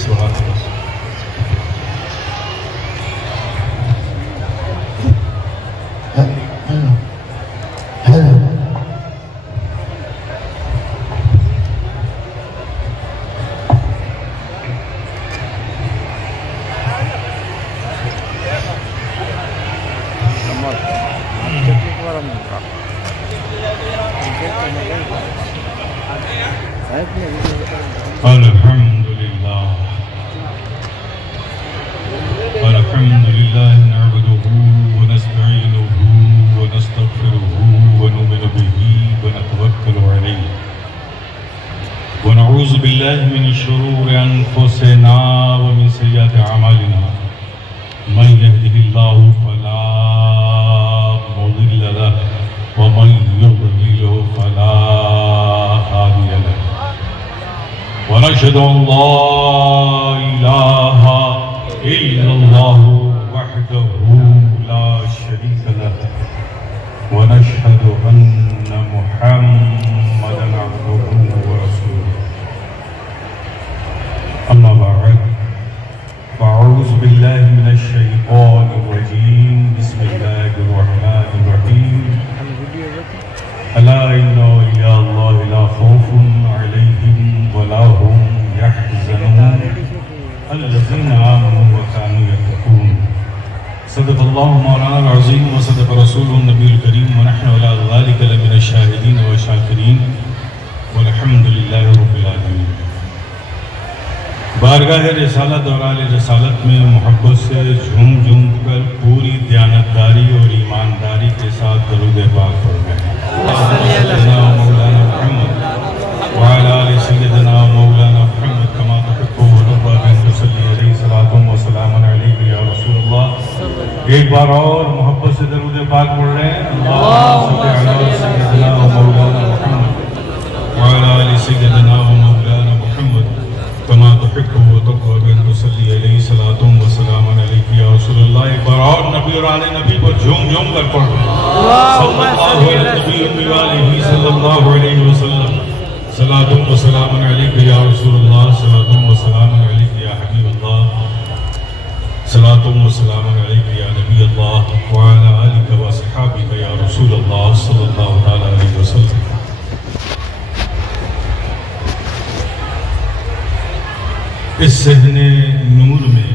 صلوات الرسول. الحمد لله نعبده ونستعينه ونستغفره ونؤمن به ونتوكل عليه ونعوذ بالله من شرور أنفسنا ومن سيئات أعمالنا من يهده الله فلا مضل له ومن يضلل فلا هادي له ونشهد أن لا إله إلا الله وحده لا شريك له ونشهد أن محمدا عبده ورسوله. أما بعد فأعوذ بالله من الشيطان الرجيم. بسم الله الرحمن الرحيم. ألا إن أولياء الله لا خوف عليهم ولا هم يحزنون الذين آمنوا وكانوا يتقون. صدق الله مولانا العظيم وصدق رسوله النبي الكريم ونحن على ذلك لمن الشاهدين والشاكرين والحمد لله رب العالمين. بارگاہ رسالت اور آل رسالت میں محبت سے جھوم جھوم کر پوری دیانتداری اور ایمانداری کے ساتھ درود پاک پڑھ رہے ہیں. سیدنا مولانا محمد وعلى آل سیدنا مولانا محمد كما تحب ورضى بن تصلي علیہ الصلوۃ والسلام علیک یا رسول اللہ. ایک بار اور محبت سے درود پاک پڑھ رہے ہیں. اللهم صل علی سیدنا مولانا محمد وعلى آل سیدنا مولانا محمد كما تحب وترضى بن تصلي علیہ الصلوۃ والسلام علیک یا رسول اللہ. ایک بار اور نبی اور آل نبی پر جھوم جھوم کر پڑھ رہے ہیں. صلی اللہ علیہ نبی وآلہ صلی اللہ علیہ وسلم. صلاۃ و سلام علیک یا رسول اللہ. صلاۃ و سلام علیک یا حبیب اللہ. صلاۃ و سلام علیک یا نبی اللہ وعلی آلک و صحابک یا رسول اللہ صلی اللہ علیہ وسلم. اس صحن نور میں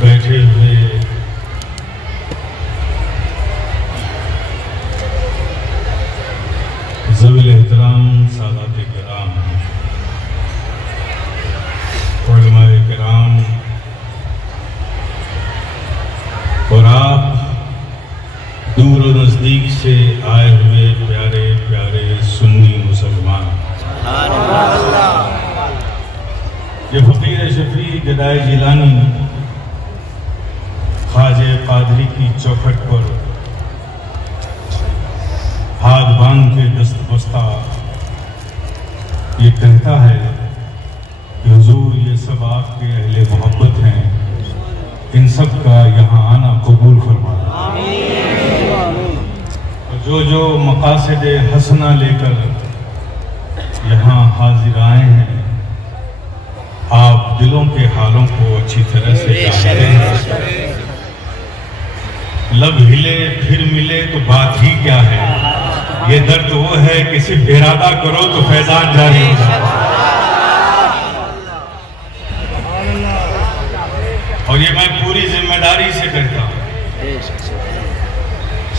بیٹھے ہوئے ذوی الاحترام سادات کرام، علماء کرام اور آپ دور و نزدیک سے آئے ہوئے پیارے پیارے سنی مسلمان، یہ فقیر شفیع گدائے جیلانی خواجہ قادری کی چوکھٹ پر ہاتھ باندھ کے دست بستہ یہ کہتا ہے کہ حضور یہ سب آپ کے اہل محبت ہیں، ان سب کا یہاں آنا قبول فرمانا. جو جو مقاصد حسنہ لے کر یہاں حاضر آئے ہیں، آپ دلوں کے حالوں کو اچھی طرح سے جانتے ہیں. لب ہلے پھر ملے تو بات ہی کیا ہے، یہ درد وہ ہے کہ صرف ارادہ کرو تو فیضان جاری ہو جائے. اور یہ میں پوری ذمہ داری سے کہتا ہوں،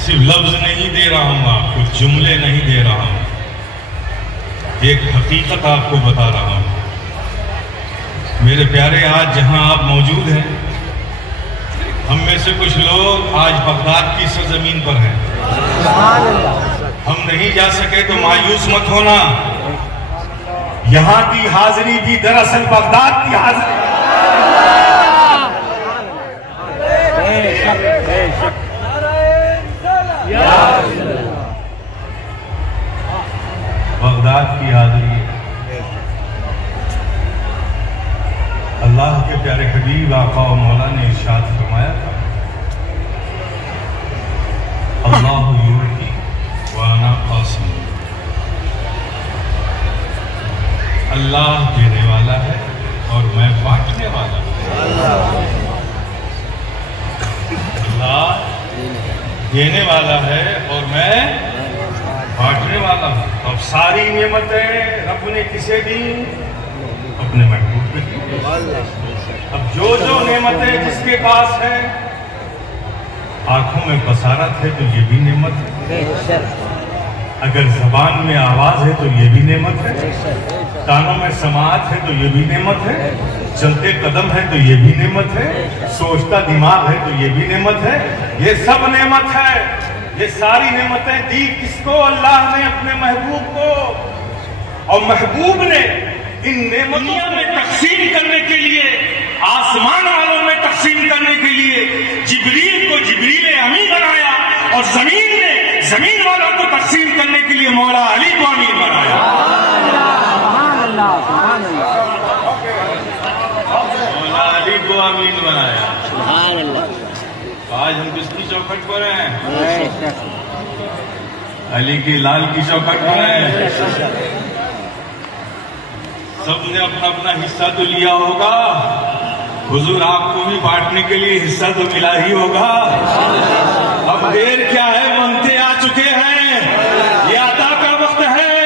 صرف لفظ نہیں دے رہا ہوں آپ کو، جملے نہیں دے رہا ہوں، ایک حقیقت آپ کو بتا رہا ہوں. میرے پیارے، آج جہاں آپ موجود ہیں، ہم میں سے کچھ لوگ آج بغداد کی سرزمین پر ہیں. ہم نہیں جا سکے تو مایوس مت ہونا، یہاں کی حاضری بھی دراصل بغداد کی حاضری. بغداد کی حاضری اللہ کے پیارے حبیب آقا و مولا نے ارشاد فرمایا تھا، اللہ یعطی وانا قاسم. اللہ دینے والا ہے اور میں بانٹنے والا ہوں. اللہ دینے والا ہے اور میں بانٹنے والا ہوں. اب ساری نعمتیں رب نے کسے دی؟ اپنے محبوب کو دی. اب جو نعمتیں جس کے پاس ہیں، آنکھوں میں بصارت ہے تو یہ بھی نعمت ہے، اگر زبان میں آواز ہے تو یہ بھی نعمت ہے، کانوں میں سماعت ہے تو یہ بھی نعمت ہے، چلتے قدم ہے تو یہ بھی نعمت ہے، سوچتا دماغ ہے تو یہ بھی نعمت ہے. یہ سب نعمت ہے. یہ ساری نعمتیں دی کس کو؟ اللہ نے اپنے محبوب کو. اور محبوب نے ان نعمتوں میں تقسیم کرنے کے لیے، آسمان والوں میں تقسیم کرنے کے لیے جبریل کو جبریل امین بنایا، اور زمین نے زمین والوں کو تقسیم کرنے کے لیے مولا علی کو امین بنایا. مولا علی کو امین بنایا. آج ہم کس کی چوکھٹ پر ہیں؟ علی کی لال کی چوکھٹ پر ہیں. سب نے اپنا اپنا حصہ تو لیا ہوگا. حضور آپ کو بھی بانٹنے کے لیے حصہ تو ملا ہی ہوگا. اب دیر کیا ہے؟ منتے آ چکے ہیں. یہ عطا کا وقت ہے.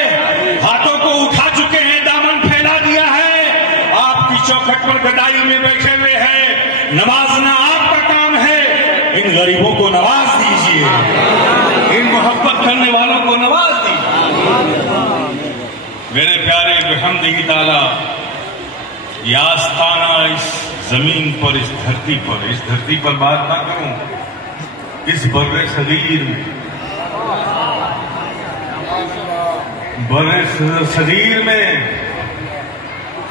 ہاتھوں کو اٹھا چکے ہیں، دامن پھیلا دیا ہے. آپ کی چوکھٹ پر گدائی میں بیٹھے ہوئے ہیں. نوازنا آپ کا کام ہے. ان غریبوں کو نواز دیجئے، ان محبت کرنے والوں کو نواز دیجئے. میرے پیارے بحمدہ تعالی، یہ آستانہ اس زمین پر، اس دھرتی پر بات نہ کروں، اس بر صغیر میں،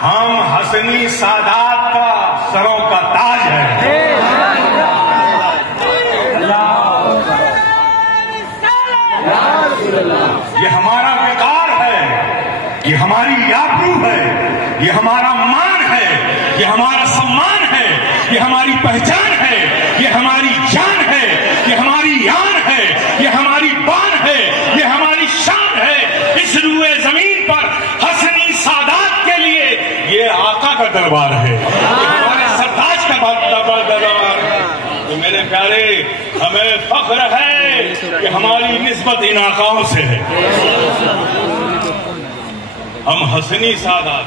ہم حسنی سادات کا سروں کا تاج ہے. یہ ہمارا وقار ہے، یہ ہماری آبرو ہے، یہ ہمارا مان ہے، یہ ہمارا سمان ہے، یہ ہماری پہچان ہے، یہ ہماری جان ہے، یہ ہماری آن ہے، یہ ہماری بان ہے، یہ ہماری شان ہے. اس روئے زمین پر حسنی سادات کے لیے یہ آقا کا دربار ہے، یہ ہمارے سرتاج کا دربار ہے. تو میرے پیارے، ہمیں فخر ہے کہ ہماری نسبت ان آقاؤں سے ہے. ہم حسنی سادات،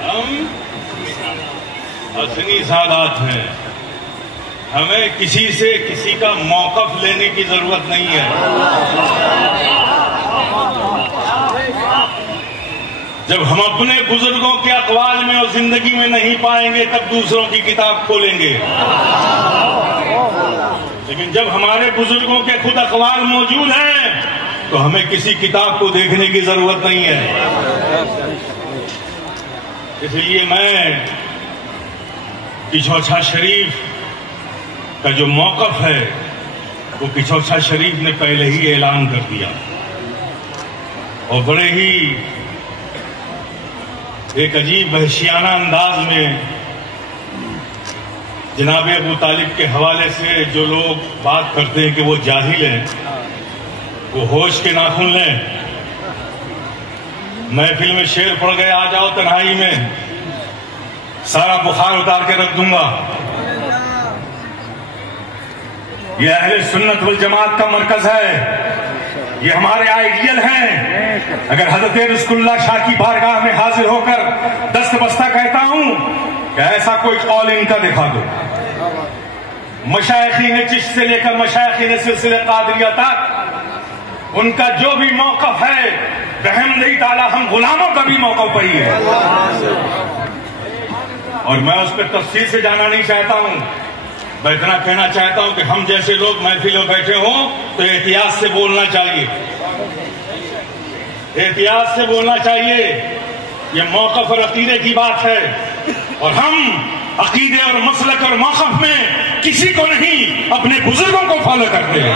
ہم حسنی سادات ہیں. ہمیں کسی سے کسی کا موقف لینے کی ضرورت نہیں ہے. جب ہم اپنے بزرگوں کے اقوال میں اور زندگی میں نہیں پائیں گے تب دوسروں کی کتاب کھولیں گے. لیکن جب ہمارے بزرگوں کے خود اقوال موجود ہیں تو ہمیں کسی کتاب کو دیکھنے کی ضرورت نہیں ہے. اس لیے میں کچھوچھا شریف کا جو موقف ہے وہ کچھوچھا شریف نے پہلے ہی اعلان کر دیا، اور بڑے ہی ایک عجیب وحشیانہ انداز میں جناب ابو طالب کے حوالے سے جو لوگ بات کرتے ہیں کہ وہ جاہل ہیں، وہ ہوش کے ناخن لیں. محفل میں شعر پڑھ گئے، آ جاؤ تنہائی میں، سارا بخار اتار کے رکھ دوں گا. یہ اہل سنت والجماعت کا مرکز ہے، یہ ہمارے آئیڈیل ہیں. اگر حضرت رسول اللہ شاہ کی بارگاہ میں حاضر ہو کر دست بستہ کہتا ہوں کہ ایسا کوئی قول ان کا دکھا دو. مشائخین چشت سے لے کر مشائخین سلسلہ قادریہ تک ان کا جو بھی موقف ہے بحمدہ تعالی ہم غلاموں کا بھی موقف وہی ہے. اور میں اس پہ تفصیل سے جانا نہیں چاہتا ہوں، میں اتنا کہنا چاہتا ہوں کہ ہم جیسے لوگ محفل میں بیٹھے ہوں تو احتیاط سے بولنا چاہیے، احتیاط سے بولنا چاہیے. یہ موقف اور عقیدے کی بات ہے، اور ہم عقیدے اور مسلک اور موقف میں کسی کو نہیں اپنے بزرگوں کو فالو کرتے ہیں.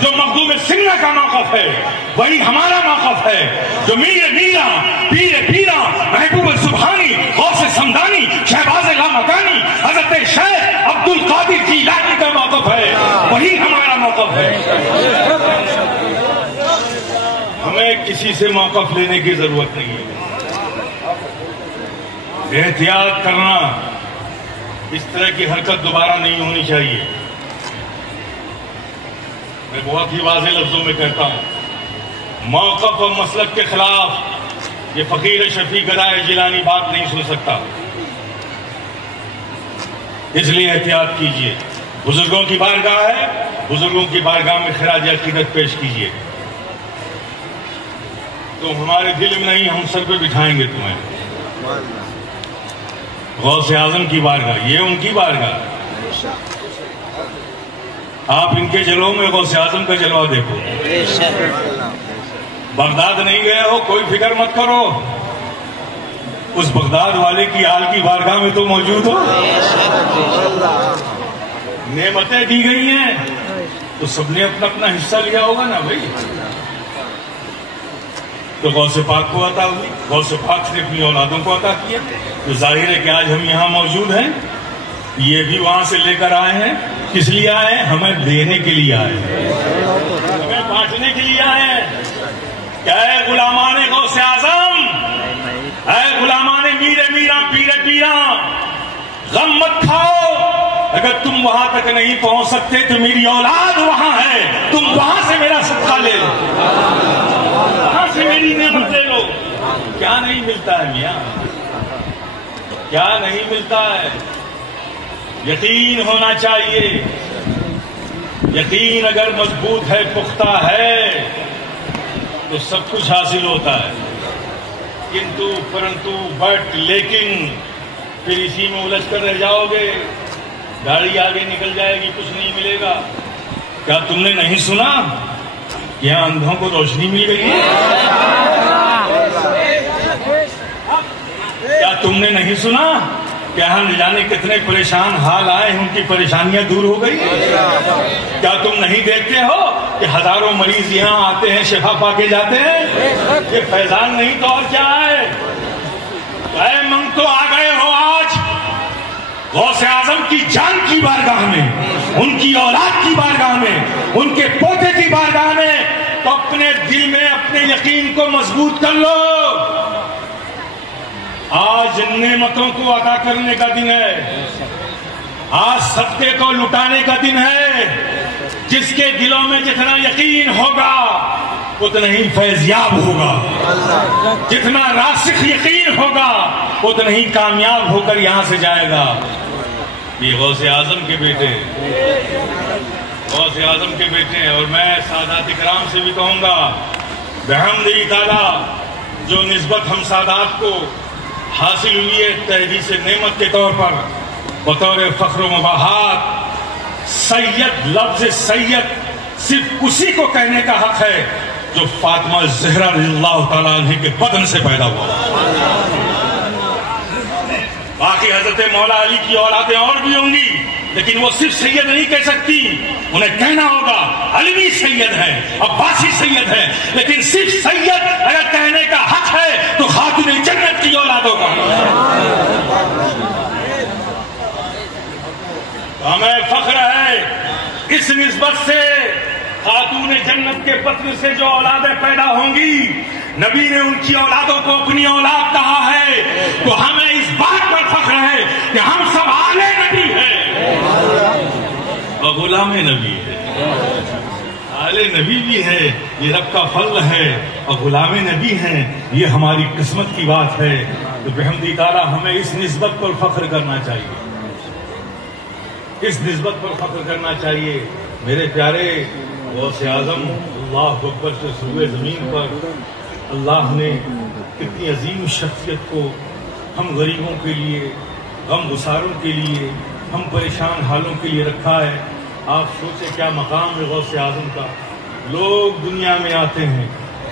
جو مخدوم سنہ کا موقف ہے وہی ہمارا موقف ہے. جو میر میرا پیر پیرا محبوب سبحانی غوث سمدانی شہباز لامکانی حضرت شیخ عبد القادر جیلانی کا موقف ہے وہی ہمارا موقف ہے. ہمیں کسی سے موقف لینے کی ضرورت نہیں ہے. احتیاط کرنا، اس طرح کی حرکت دوبارہ نہیں ہونی چاہیے. میں بہت ہی واضح لفظوں میں کہتا ہوں، موقف اور مسلک کے خلاف یہ فقیر شفیع گدائے جیلانی بات نہیں سن سکتا. اس لیے احتیاط کیجیے. بزرگوں کی بارگاہ ہے، بزرگوں کی بارگاہ میں خراج عقیدت پیش کیجیے. تو ہمارے دل میں نہیں، ہم سر پہ بٹھائیں گے تمہیں. غوث اعظم کی بارگاہ، یہ ان کی بارگاہ. آپ ان کے جلووں میں غوث اعظم کا جلوہ دیکھو. بغداد نہیں گئے ہو، کوئی فکر مت کرو، اس بغداد والے کی آل کی بارگاہ میں تو موجود ہو. نعمتیں دی گئی ہیں تو سب نے اپنا اپنا حصہ لیا ہوگا نا بھائی. تو غوث پاک کو عطا ہوئی، غوث پاک نے اپنی اولادوں کو عطا کیا. تو ظاہر ہے کہ آج ہم یہاں موجود ہیں، یہ بھی وہاں سے لے کر آئے ہیں. کس لیے آئے ہیں؟ ہمیں دینے کے لیے آئے ہیں، ہمیں بانٹنے کے لیے آئے ہیں. کیا ہے غلامان غوث اعظم، اے غلامان میر میرا پیر پیرا، غم مت کھاؤ. اگر تم وہاں تک نہیں پہنچ سکتے تو میری اولاد وہاں ہے، تم وہاں سے میرا صدقہ لے لو، وہاں سے میری نعمت لے لو. کیا نہیں ملتا ہے میاں، کیا نہیں ملتا ہے. یقین ہونا چاہیے. یقین اگر مضبوط ہے، پختہ ہے، تو سب کچھ حاصل ہوتا ہے. کنتو پرنتو بٹ لیکن پھر اسی میں الجھ کر رہ جاؤ گے. گاڑی آگے نکل جائے گی، کچھ نہیں ملے گا. کیا تم نے نہیں سنا کہ یہاں اندھوں کو روشنی مل گئی ہے؟ کیا تم نے نہیں سنا کہ یہاں نہ جانے کتنے پریشان حال آئے ہیں، ان کی پریشانیاں دور ہو گئی؟ کیا تم نہیں دیکھتے ہو کہ ہزاروں مریض یہاں آتے ہیں، شفا پا کے جاتے ہیں؟ یہ فیضان نہیں تو اور کیا ہے؟ اے منگ تو آ گئے ہو آج غوث اعظم کی جان کی بارگاہ میں، ان کی اولاد کی بارگاہ میں، ان کے پوتے کی بارگاہ میں. تو اپنے دل میں اپنے یقین کو مضبوط کر لو. آج نعمتوں کو عطا کرنے کا دن ہے، آج صدقے کو لٹانے کا دن ہے. جس کے دلوں میں جتنا یقین ہوگا اتنا ہی فیضیاب ہوگا، جتنا راسخ یقین ہوگا اتنا ہی کامیاب ہو کر یہاں سے جائے گا. یہ غوث اعظم کے بیٹے، غوث اعظم کے بیٹے ہیں. اور میں سادات اکرام سے بھی کہوں گا، بحمدہ تعالی جو نسبت ہم سادات کو حاصل ہوئی ہے تحدیث نعمت کے طور پر، بطور فخر و مباحات، سید، لفظ سید صرف اسی کو کہنے کا حق ہے جو فاطمہ زہرا رضی اللہ تعالیٰ عنہ کے بدن سے پیدا ہوا. باقی حضرت مولا علی کی اولادیں اور بھی ہوں گی، لیکن وہ صرف سید نہیں کہہ سکتی. انہیں کہنا ہوگا علوی سید ہے، عباسی سید ہے، لیکن صرف سید اگر کہنے کا حق ہے تو خاتون جنت کی اولادوں کا. ہمیں فخر ہے اس نسبت سے، خاتون جنت کے پتر سے جو اولادیں پیدا ہوں گی، نبی نے ان کی اولادوں کو اپنی اولاد کہا ہے. تو ہمیں اس بات پر فخر ہے کہ ہم سب آل نبی ہیں اور غلام نبی ہے. آل نبی بھی ہے، یہ رب کا فضل ہے، اور غلام نبی ہیں، یہ ہماری قسمت کی بات ہے. تو بحمدہ تعالیٰ ہمیں اس نسبت پر فخر کرنا چاہیے، اس نسبت پر فخر کرنا چاہیے. میرے پیارے غوث اعظم، اللہ اکبر سے سروے زمین پر اللہ نے کتنی عظیم شخصیت کو ہم غریبوں کے لیے، غم گساروں کے لیے، ہم پریشان حالوں کے لیے رکھا ہے. آپ سوچیں کیا مقام ہے غوث اعظم کا. لوگ دنیا میں آتے ہیں،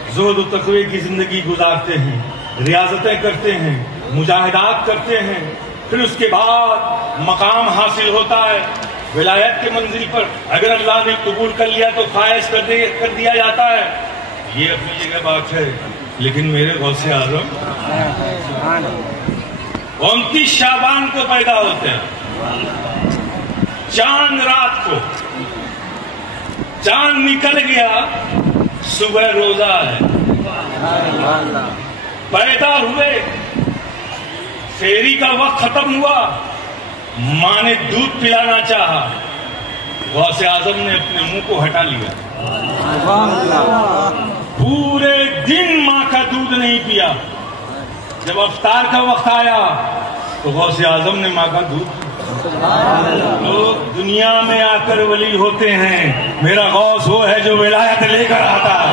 زہد و تقوی کی زندگی گزارتے ہیں، ریاضتیں کرتے ہیں، مجاہدات کرتے ہیں، پھر اس کے بعد مقام حاصل ہوتا ہے. ولایت کے منزل پر اگر اللہ نے قبول کر لیا تو فائز کر دیا جاتا ہے. یہ اپنی جگہ بات ہے، لیکن میرے غوث اعظم 29 شعبان کو پیدا ہوتے ہیں. چاند رات کو چاند نکل گیا، صبح روزہ ہے. پیدا ہوئے، سحری کا وقت ختم ہوا، ماں نے دودھ پلانا چاہا، غوث اعظم نے اپنے منہ کو ہٹا لیا، پورے دن ماں کا دودھ نہیں پیا۔ جب افطار کا وقت آیا تو غوث اعظم نے ماں کا دودھ پیا۔ لوگ دنیا میں آ کر ولی ہوتے ہیں، میرا غوث وہ ہے جو ولایت لے کر آتا ہے،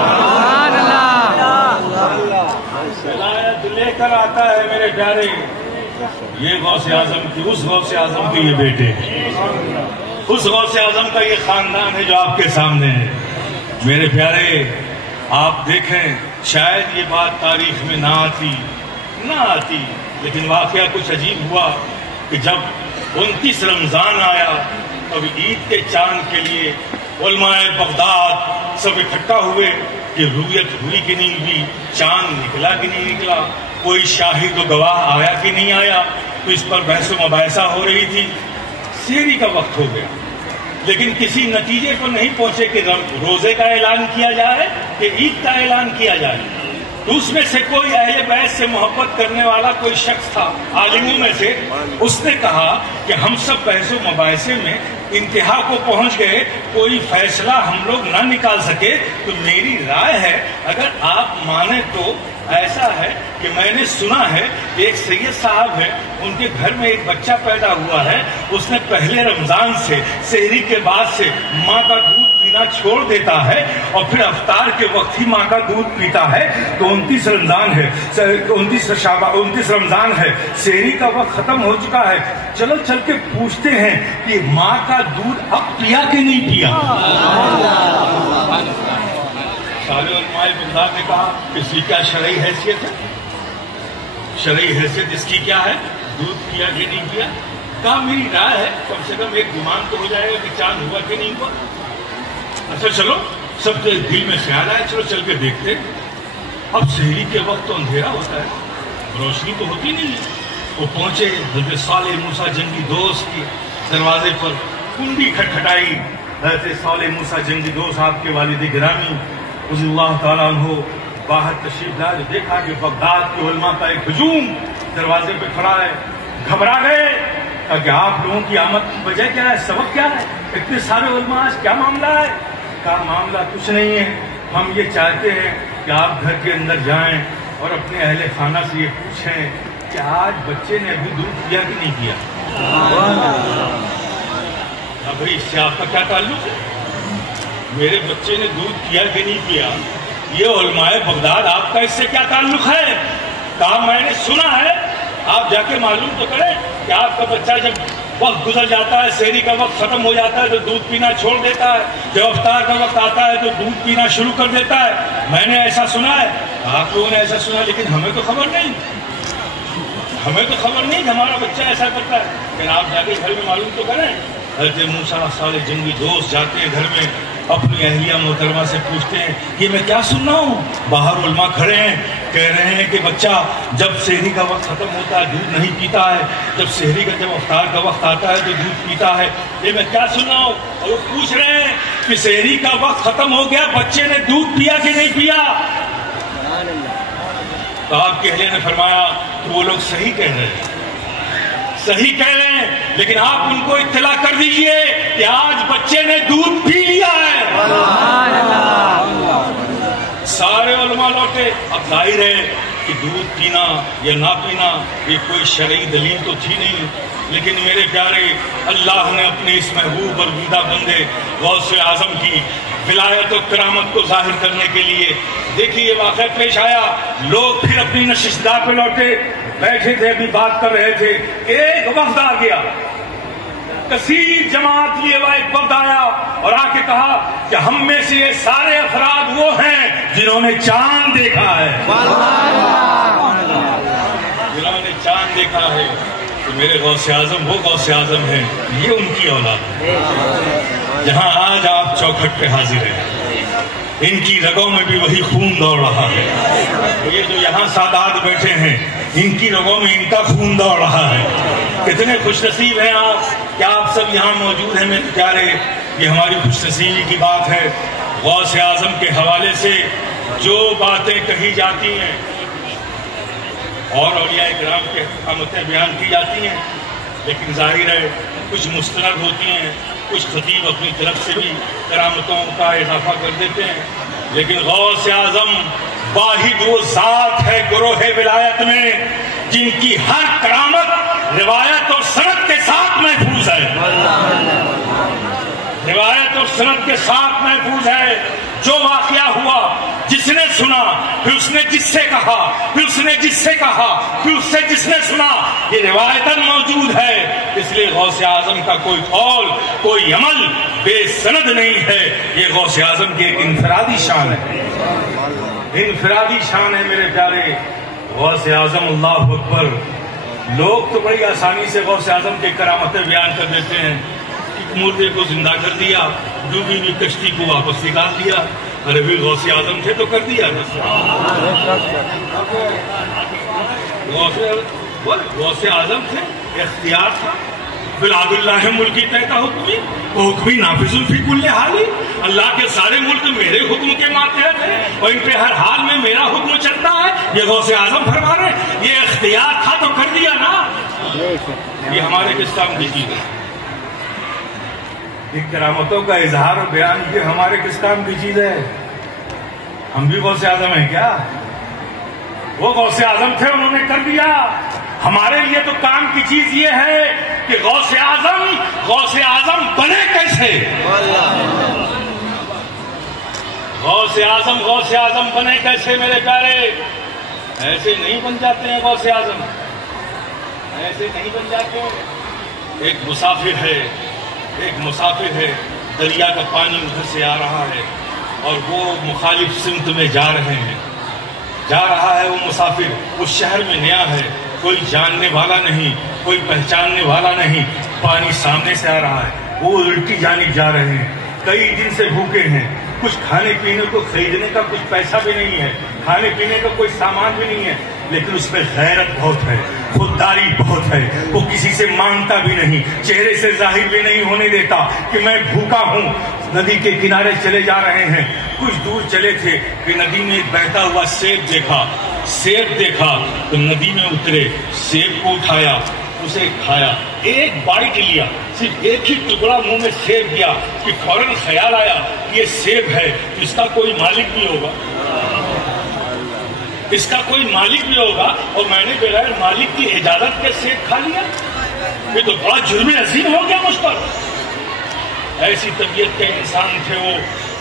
ولایت لے کر آتا ہے میرے پیارے۔ یہ غوث اعظم کی، اس غوث اعظم کے یہ بیٹے ہیں، اس غوث اعظم کا یہ خاندان ہے جو آپ کے سامنے ہے میرے پیارے۔ آپ دیکھیں، شاید یہ بات تاریخ میں نہ آتی، لیکن واقعہ کچھ عجیب ہوا کہ جب 29 رمضان آیا، اب عید کے چاند کے لیے علماء بغداد سب اکٹھا ہوئے کہ رویت ہوئی کہ نہیں ہوئی، چاند نکلا کہ نہیں نکلا، کوئی شاہد و گواہ آیا کہ نہیں آیا، تو اس پر بحث و مباحثہ ہو رہی تھی۔ سحری کا وقت ہو گیا، لیکن کسی نتیجے پر نہیں پہنچے کہ روزے کا اعلان کیا جائے کہ عید کا اعلان کیا جائے۔ تو اس میں سے کوئی اہل بیت سے محبت کرنے والا کوئی شخص تھا عالموں میں سے، اس نے کہا کہ ہم سب بحث و مباحثے میں انتہا کو پہنچ گئے، کوئی فیصلہ ہم لوگ نہ نکال سکے، تو میری رائے ہے اگر آپ مانیں تو ایسا ہے کہ میں نے سنا ہے کہ ایک سید صاحب ہیں، ان کے گھر میں ایک بچہ پیدا ہوا ہے، اس نے پہلے رمضان سے سحری کے بعد سے ماں کا دودھ پینا چھوڑ دیتا ہے اور پھر افطار کے وقت ہی ماں کا دودھ پیتا ہے، تو 29 رمضان ہے، 29 رمضان ہے، سحری کا وقت ختم ہو چکا ہے، چلو چل کے پوچھتے ہیں کہ ماں کا دودھ اب پیا کہ نہیں پیا۔ سارے علماء بغداد نے کہا کہ اس کی کیا شرعی حیثیت ہے، شرعی حیثیت اس کی کیا ہے، دودھ پیا کہ نہیں پیا۔ کہا میری رائے ہے کم سے کم ایک گمان تو ہو جائے گا کہ چاند ہوا کہ نہیں ہوا۔ اچھا چلو، سب دل میں خیال آیا، چلو چل کے دیکھتے۔ اب سحری کے وقت تو اندھیرا ہوتا ہے، روشنی تو ہوتی نہیں ہے۔ وہ پہنچے حضرت صالح موسیٰ جنگی دوست کے دروازے پر، کنڈی کھٹکھٹائی، حضرت صالح موسیٰ جنگی دوست آپ کے والد گرامی رضی اللہ تعالیٰ عنہ باہر تشریف لائے، دیکھا کہ بغداد کے علماء کا ایک ہجوم دروازے پہ کھڑا ہے، گھبرا گئے کہ آپ لوگوں کی آمد کی وجہ کیا ہے، سبب کیا ہے، اتنے سارے علماء، آج کیا معاملہ ہے۔ کہا معاملہ کچھ نہیں ہے، ہم یہ چاہتے ہیں کہ آپ گھر کے اندر جائیں اور اپنے اہل خانہ سے یہ پوچھیں کہ آج بچے نے ابھی دودھ پیا کہ نہیں پیا۔ اب بھائی اس سے آپ کا کیا تعلق ہے، میرے بچے نے دودھ پیا کہ نہیں پیا، یہ علماء بغداد آپ کا اس سے کیا تعلق ہے۔ کہا میں نے سنا ہے، آپ جا کے معلوم تو کریں کہ آپ کا بچہ جب وقت گزر جاتا ہے، سحری کا وقت ختم ہو جاتا ہے تو دودھ پینا چھوڑ دیتا ہے، جب افطار کا وقت آتا ہے تو دودھ پینا شروع کر دیتا ہے، میں نے ایسا سنا ہے، آپ لوگوں نے ایسا سنا، لیکن ہمیں تو خبر نہیں، ہمیں تو خبر نہیں کہ ہمارا بچہ ایسا کرتا ہے۔ لیکن آپ جا کے گھر میں معلوم تو کریں۔ حضرت موسیٰ صالح جنگی دوست جاتے ہیں گھر میں، اپنی اہلیہ محترمہ سے پوچھتے ہیں یہ میں کیا سن رہا ہوں، باہر علماء کھڑے ہیں، کہہ رہے ہیں کہ بچہ جب سحری کا وقت ختم ہوتا ہے دودھ نہیں پیتا ہے، جب افطار کا وقت آتا ہے تو دودھ پیتا ہے، یہ میں کیا سن رہا ہوں۔ اور وہ پوچھ رہے ہیں کہ سحری کا وقت ختم ہو گیا، بچے نے دودھ پیا کہ نہیں پیا۔ تو آپ کی اہلیہ نے فرمایا کہ وہ لوگ صحیح کہہ رہے ہیں، صحیح کہہ رہے ہیں، لیکن آپ ان کو اطلاع کر دیجئے کہ آج بچے نے دودھ پی لیا ہے۔ سارے علماء لوٹے۔ اب ظاہر ہے کہ دودھ پینا یا نہ پینا یہ کوئی شرعی دلیل تو تھی نہیں، لیکن میرے پیارے اللہ نے اپنے اس محبوب اور دیدہ بندے غوث اعظم کی ولایت و کرامت کو ظاہر کرنے کے لیے دیکھیے یہ واقعہ پیش آیا۔ لوگ پھر اپنی نشستگاہ پہ لوٹے، بیٹھے تھے، ابھی بات کر رہے تھے، ایک وفد آ گیا، کثیر جماعت لیے ہوا ایک وفد آیا اور آ کے کہا کہ ہم میں سے یہ سارے افراد وہ ہیں جنہوں نے چاند دیکھا ہے، جنہوں نے چاند دیکھا ہے۔ تو میرے غوث اعظم وہ غوث اعظم ہیں، یہ ان کی اولاد ہے، جہاں آج آپ چوکھٹ پہ حاضر ہیں، ان کی رگوں میں بھی وہی خون دوڑ رہا ہے۔ یہ جو یہاں سادات بیٹھے ہیں ان کی رگوں میں ان کا خون دوڑ رہا ہے۔ کتنے خوش نصیب ہیں آپ کہ آپ سب یہاں موجود ہیں میرے پیارے، یہ ہماری خوش نصیبی کی بات ہے۔ غوث اعظم کے حوالے سے جو باتیں کہی جاتی ہیں اور اولیاء کرام کے کرامتیں بیان کی جاتی ہیں، لیکن ظاہر ہے کچھ مستند ہوتی ہیں، کچھ خطیب اپنی طرف سے بھی کرامتوں کا اضافہ کر دیتے ہیں، لیکن غوث اعظم واحد وہ ذات ہے گروہ ولایت میں جن کی ہر کرامت روایت اور سند کے ساتھ محفوظ ہے، روایت اور سند کے ساتھ محفوظ ہے۔ جو واقعہ ہوا، جس نے سنا، پھر اس نے جس سے کہا، پھر اس نے جس سے کہا، پھر اس سے جس نے سنا، یہ روایتاً موجود ہے۔ اس لیے غوث اعظم کا کوئی قول، کوئی عمل بے سند نہیں ہے۔ یہ غوث اعظم کی ایک انفرادی شان ہے، انفرادی شان ہے میرے پیارے۔ غوث اعظم، اللہ اکبر۔ لوگ تو بڑی آسانی سے غوث اعظم کے کرامتیں بیان کر دیتے ہیں، ایک مردے کو زندہ کر دیا، ڈوبی ہوئی کشتی کو واپس نکال دیا، ارے بھی غوث اعظم تھے تو کر دیا۔ غوث اعظم تھے، اختیار تھا، بلاد اللہ ملکی تحت حکمی، حکمی نافذ فی کل حال، اللہ کے سارے ملک میرے حکم کے ماتحت ہے اور ان پہ ہر حال میں میرا حکم چلتا ہے۔ یہ غوث اعظم فرما رہے ہیں، یہ اختیار تھا تو کر دیا نا۔ یہ ہمارے کس کام کی چیز ہے؟ یہ کرامتوں کا اظہار و بیان یہ ہمارے کس کام کی چیز ہے؟ ہم بھی غوث اعظم ہیں کیا؟ وہ غوث اعظم تھے، انہوں نے کر دیا۔ ہمارے لیے تو کام کی چیز یہ ہے کہ غوث اعظم بنے کیسے؟ غوث اعظم بنے کیسے میرے پیارے؟ ایسے نہیں بن جاتے ہیں غوث اعظم، ایسے نہیں بن جاتے۔ ایک مسافر ہے، دریا کا پانی ادھر سے آ رہا ہے اور وہ مخالف سمت میں جا رہے ہیں، جا رہا ہے وہ مسافر، اس شہر میں نیا ہے، کوئی جاننے والا نہیں، کوئی پہچاننے والا نہیں، پانی سامنے سے آ رہا ہے، وہ الٹی جانب جا رہے ہیں، کئی دن سے بھوکے ہیں، کچھ کھانے پینے کو خریدنے کا کچھ پیسہ بھی نہیں ہے، کھانے پینے کا کوئی سامان بھی نہیں ہے، لیکن اس میں غیرت بہت ہے، خودداری بہت ہے، وہ کسی سے مانگتا بھی نہیں، چہرے سے ظاہر بھی نہیں ہونے دیتا کہ میں بھوکا ہوں۔ ندی کے کنارے چلے جا رہے ہیں، کچھ دور چلے تھے کہ ندی میں ایک بہتا ہوا سیب دیکھا تو ندی میں اترے، سیب کو اٹھایا، اسے کھایا، ایک بائٹ لیا، صرف ایک ہی ٹکڑا منہ میں سیب دیا کہ فوراً خیال آیا یہ سیب ہے تو اس کا کوئی مالک بھی ہوگا، اس کا کوئی مالک بھی ہوگا، اور میں نے بغیر مالک کی اجازت کے سیب کھا لیا، یہ تو بڑا جرم عظیم ہو گیا مجھ پر۔ ایسی طبیعت کے انسان تھے وہ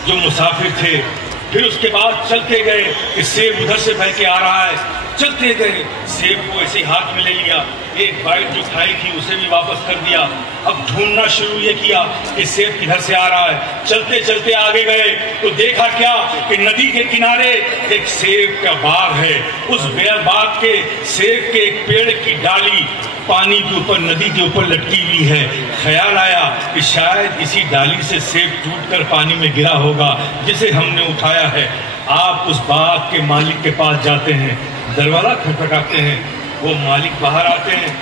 جو مسافر تھے۔ پھر اس کے بعد چلتے گئے کہ سیب ادھر سے بہہ کے آ رہا ہے، چلتے گئے، سیب کو ایسے ہاتھ میں لے لیا، ایک بائٹ جو کھائی تھی اسے بھی واپس کر دیا، اب ڈھونڈنا شروع یہ کیا کہ سیب کدھر سے آ رہا ہے۔ چلتے چلتے آگے گئے تو دیکھا کیا کہ ندی کے کنارے ایک سیب کا باغ ہے، اس باغ کے سیب کے ایک پیڑ کی ڈالی پانی کے اوپر، ندی کے اوپر لٹکی ہوئی ہے۔ خیال آیا کہ شاید اسی ڈالی سے سیب ٹوٹ کر پانی میں گرا ہوگا جسے ہم نے اٹھایا ہے۔ آپ اس باغ کے مالک کے پاس جاتے ہیں، دروازہ کھٹکھٹاتے ہیں، وہ مالک باہر آتے ہیں،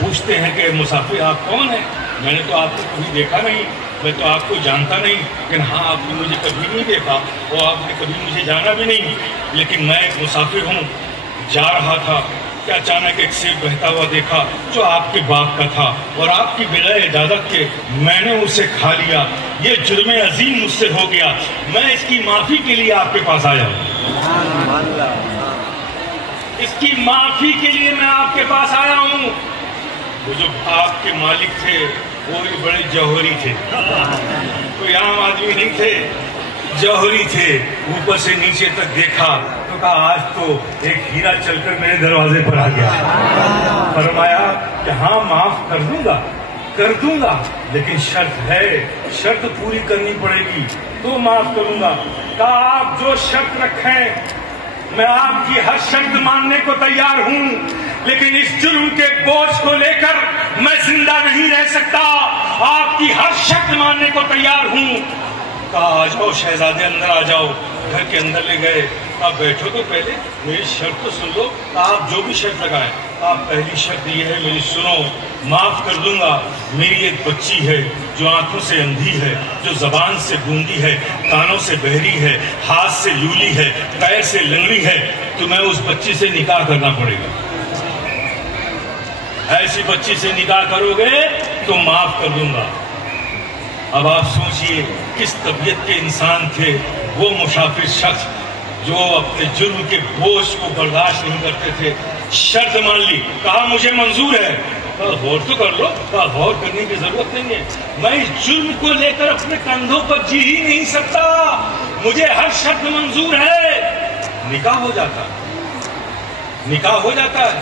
پوچھتے ہیں کہ مسافر آپ کون ہیں؟ میں نے تو آپ کو کبھی دیکھا نہیں، میں تو آپ کو جانتا نہیں، لیکن ہاں آپ نے مجھے کبھی نہیں دیکھا اور آپ نے کبھی مجھے جانا بھی نہیں، لیکن میں ایک مسافر ہوں، جا رہا تھا کہ اچانک ایک سیب بہتا ہوا دیکھا جو آپ کے باغ کا تھا اور آپ کی بغیر اجازت کے میں نے اسے کھا لیا، یہ جرم عظیم مجھ سے ہو گیا، میں اس کی معافی کے لیے آپ کے پاس آیا ہوں، اس کی معافی کے لیے میں آپ کے پاس آیا ہوں۔ وہ جو آپ کے مالک تھے وہ بھی بڑے جوہری تھے، کوئی عام آدمی نہیں تھے، جوہری تھے، اوپر سے نیچے تک دیکھا تو کہا آج تو ایک ہیرا چل کر میرے دروازے پر آ گیا۔ فرمایا کہ ہاں معاف کر دوں گا لیکن شرط ہے، شرط پوری کرنی پڑے گی تو معاف کروں گا۔ کہا آپ جو شرط رکھیں میں آپ کی ہر شرط ماننے کو تیار ہوں، لیکن اس جرم کے بوجھ کو لے کر میں زندہ نہیں رہ سکتا، آپ کی ہر شرط ماننے کو تیار ہوں۔ کہا آ جاؤ شہزادے، اندر آ جاؤ۔ گھر کے اندر لے گئے، آپ بیٹھو تو پہلے میری شرط تو سن لو. آپ جو بھی شرط لگائیں. آپ پہلی شرط یہ ہے میری سنو, معاف کر دوں گا. میری ایک بچی ہے جو آنکھوں سے اندھی ہے, جو زبان سے گونگی ہے, کانوں سے بہری ہے, ہاتھ سے لولی ہے, پیر سے لنگڑی ہے. تمہیں اس بچی سے نکاح کرنا پڑے گا. ایسی بچی سے نکاح کرو گے تو معاف کر دوں گا. اب آپ سوچئے کس طبیعت کے انسان تھے وہ مسافر شخص جو اپنے جرم کے بوجھ کو برداشت نہیں کرتے تھے. شرط مان لی, کہا مجھے منظور ہے. غور تو کر لو. کہا غور کرنے کی ضرورت نہیں ہے, میں اس جرم کو لے کر اپنے کندھوں پر جی ہی نہیں سکتا, مجھے ہر شرط منظور ہے. نکاح ہو جاتا ہے.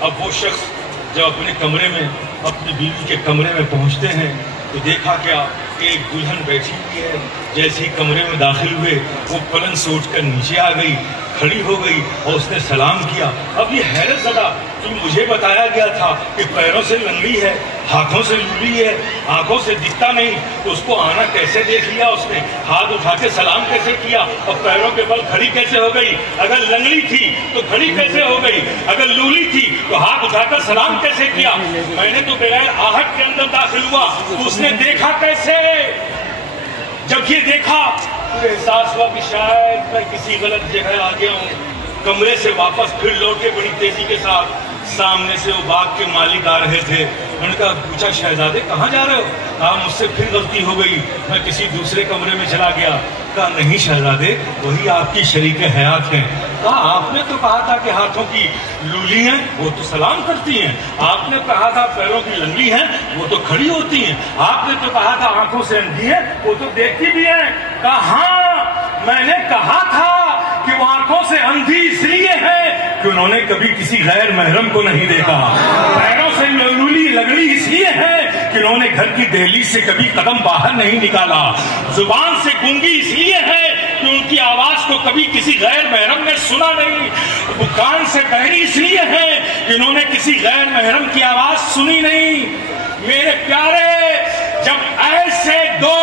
اب وہ شخص جب اپنے کمرے میں اپنی بیوی کے کمرے میں پہنچتے ہیں تو دیکھا کیا کہ ایک دلہن بیٹھی ہوئی ہے. جیسے ہی کمرے میں داخل ہوئے وہ پلنگ سے اٹھ کر نیچے آ گئی, کھڑی ہو گئی اور اس نے سلام کیا. اب یہ حیرت زدہ کہ مجھے بتایا گیا تھا کہ پیروں سے لنگڑی ہے, ہاتھوں سے لولی ہے, آنکھوں سے دکھتا نہیں, تو اس کو آنا کیسے دیکھ لیا اس نے, ہاتھ اٹھا کے سلام کیسے کیا, اور پیروں کے بل کھڑی کیسے ہو گئی. اگر لنگڑی تھی تو کھڑی کیسے ہو گئی, اگر لولی تھی تو ہاتھ اٹھا کر سلام کیسے کیا. میں نے تو بغیر آہٹ کے اندر داخل ہوا تو اس نے دیکھا کیسے. جب یہ دیکھا تو احساس ہوا کہ شاید میں کسی غلط جگہ آ گیا ہوں. کمرے سے واپس پھر لوٹے بڑی تیزی کے ساتھ. سامنے سے وہ باغ کے مالک آ رہے تھے. انہوں نے کہا پوچھا شہزادے کہاں جا رہے ہو. کہا مجھ سے پھر غلطی ہو گئی, میں کسی دوسرے کمرے میں چلا گیا. کہا نہیں شہزادے وہی آپ کی شریک حیات ہیں. کہا آپ نے تو کہا تھا کہ ہاتھوں کی لولی ہیں وہ تو سلام کرتی ہیں, آپ نے کہا تھا پیروں کی لنگڑی ہیں وہ تو کھڑی ہوتی ہیں, آپ نے تو کہا تھا آنکھوں سے اندھی ہیں وہ تو دیکھتی بھی ہیں. کہا ہاں میں نے کہا تھا کہ وہ آنکھوں سے اندھی اس لیے ہے کہ انہوں نے کبھی کسی غیر محرم کو نہیں دیکھا. پیروں سے لولی لگڑی اس لیے ہے کہ انہوں نے گھر کی دہلیز سے کبھی قدم باہر نہیں نکالا. زبان سے گونگی اس لیے ہے کہ ان کی آواز کو کبھی کسی غیر محرم نے سنا نہیں. کان سے بہری اس لیے ہے کہ انہوں نے کسی غیر محرم کی آواز سنی نہیں. میرے پیارے, جب ایسے دو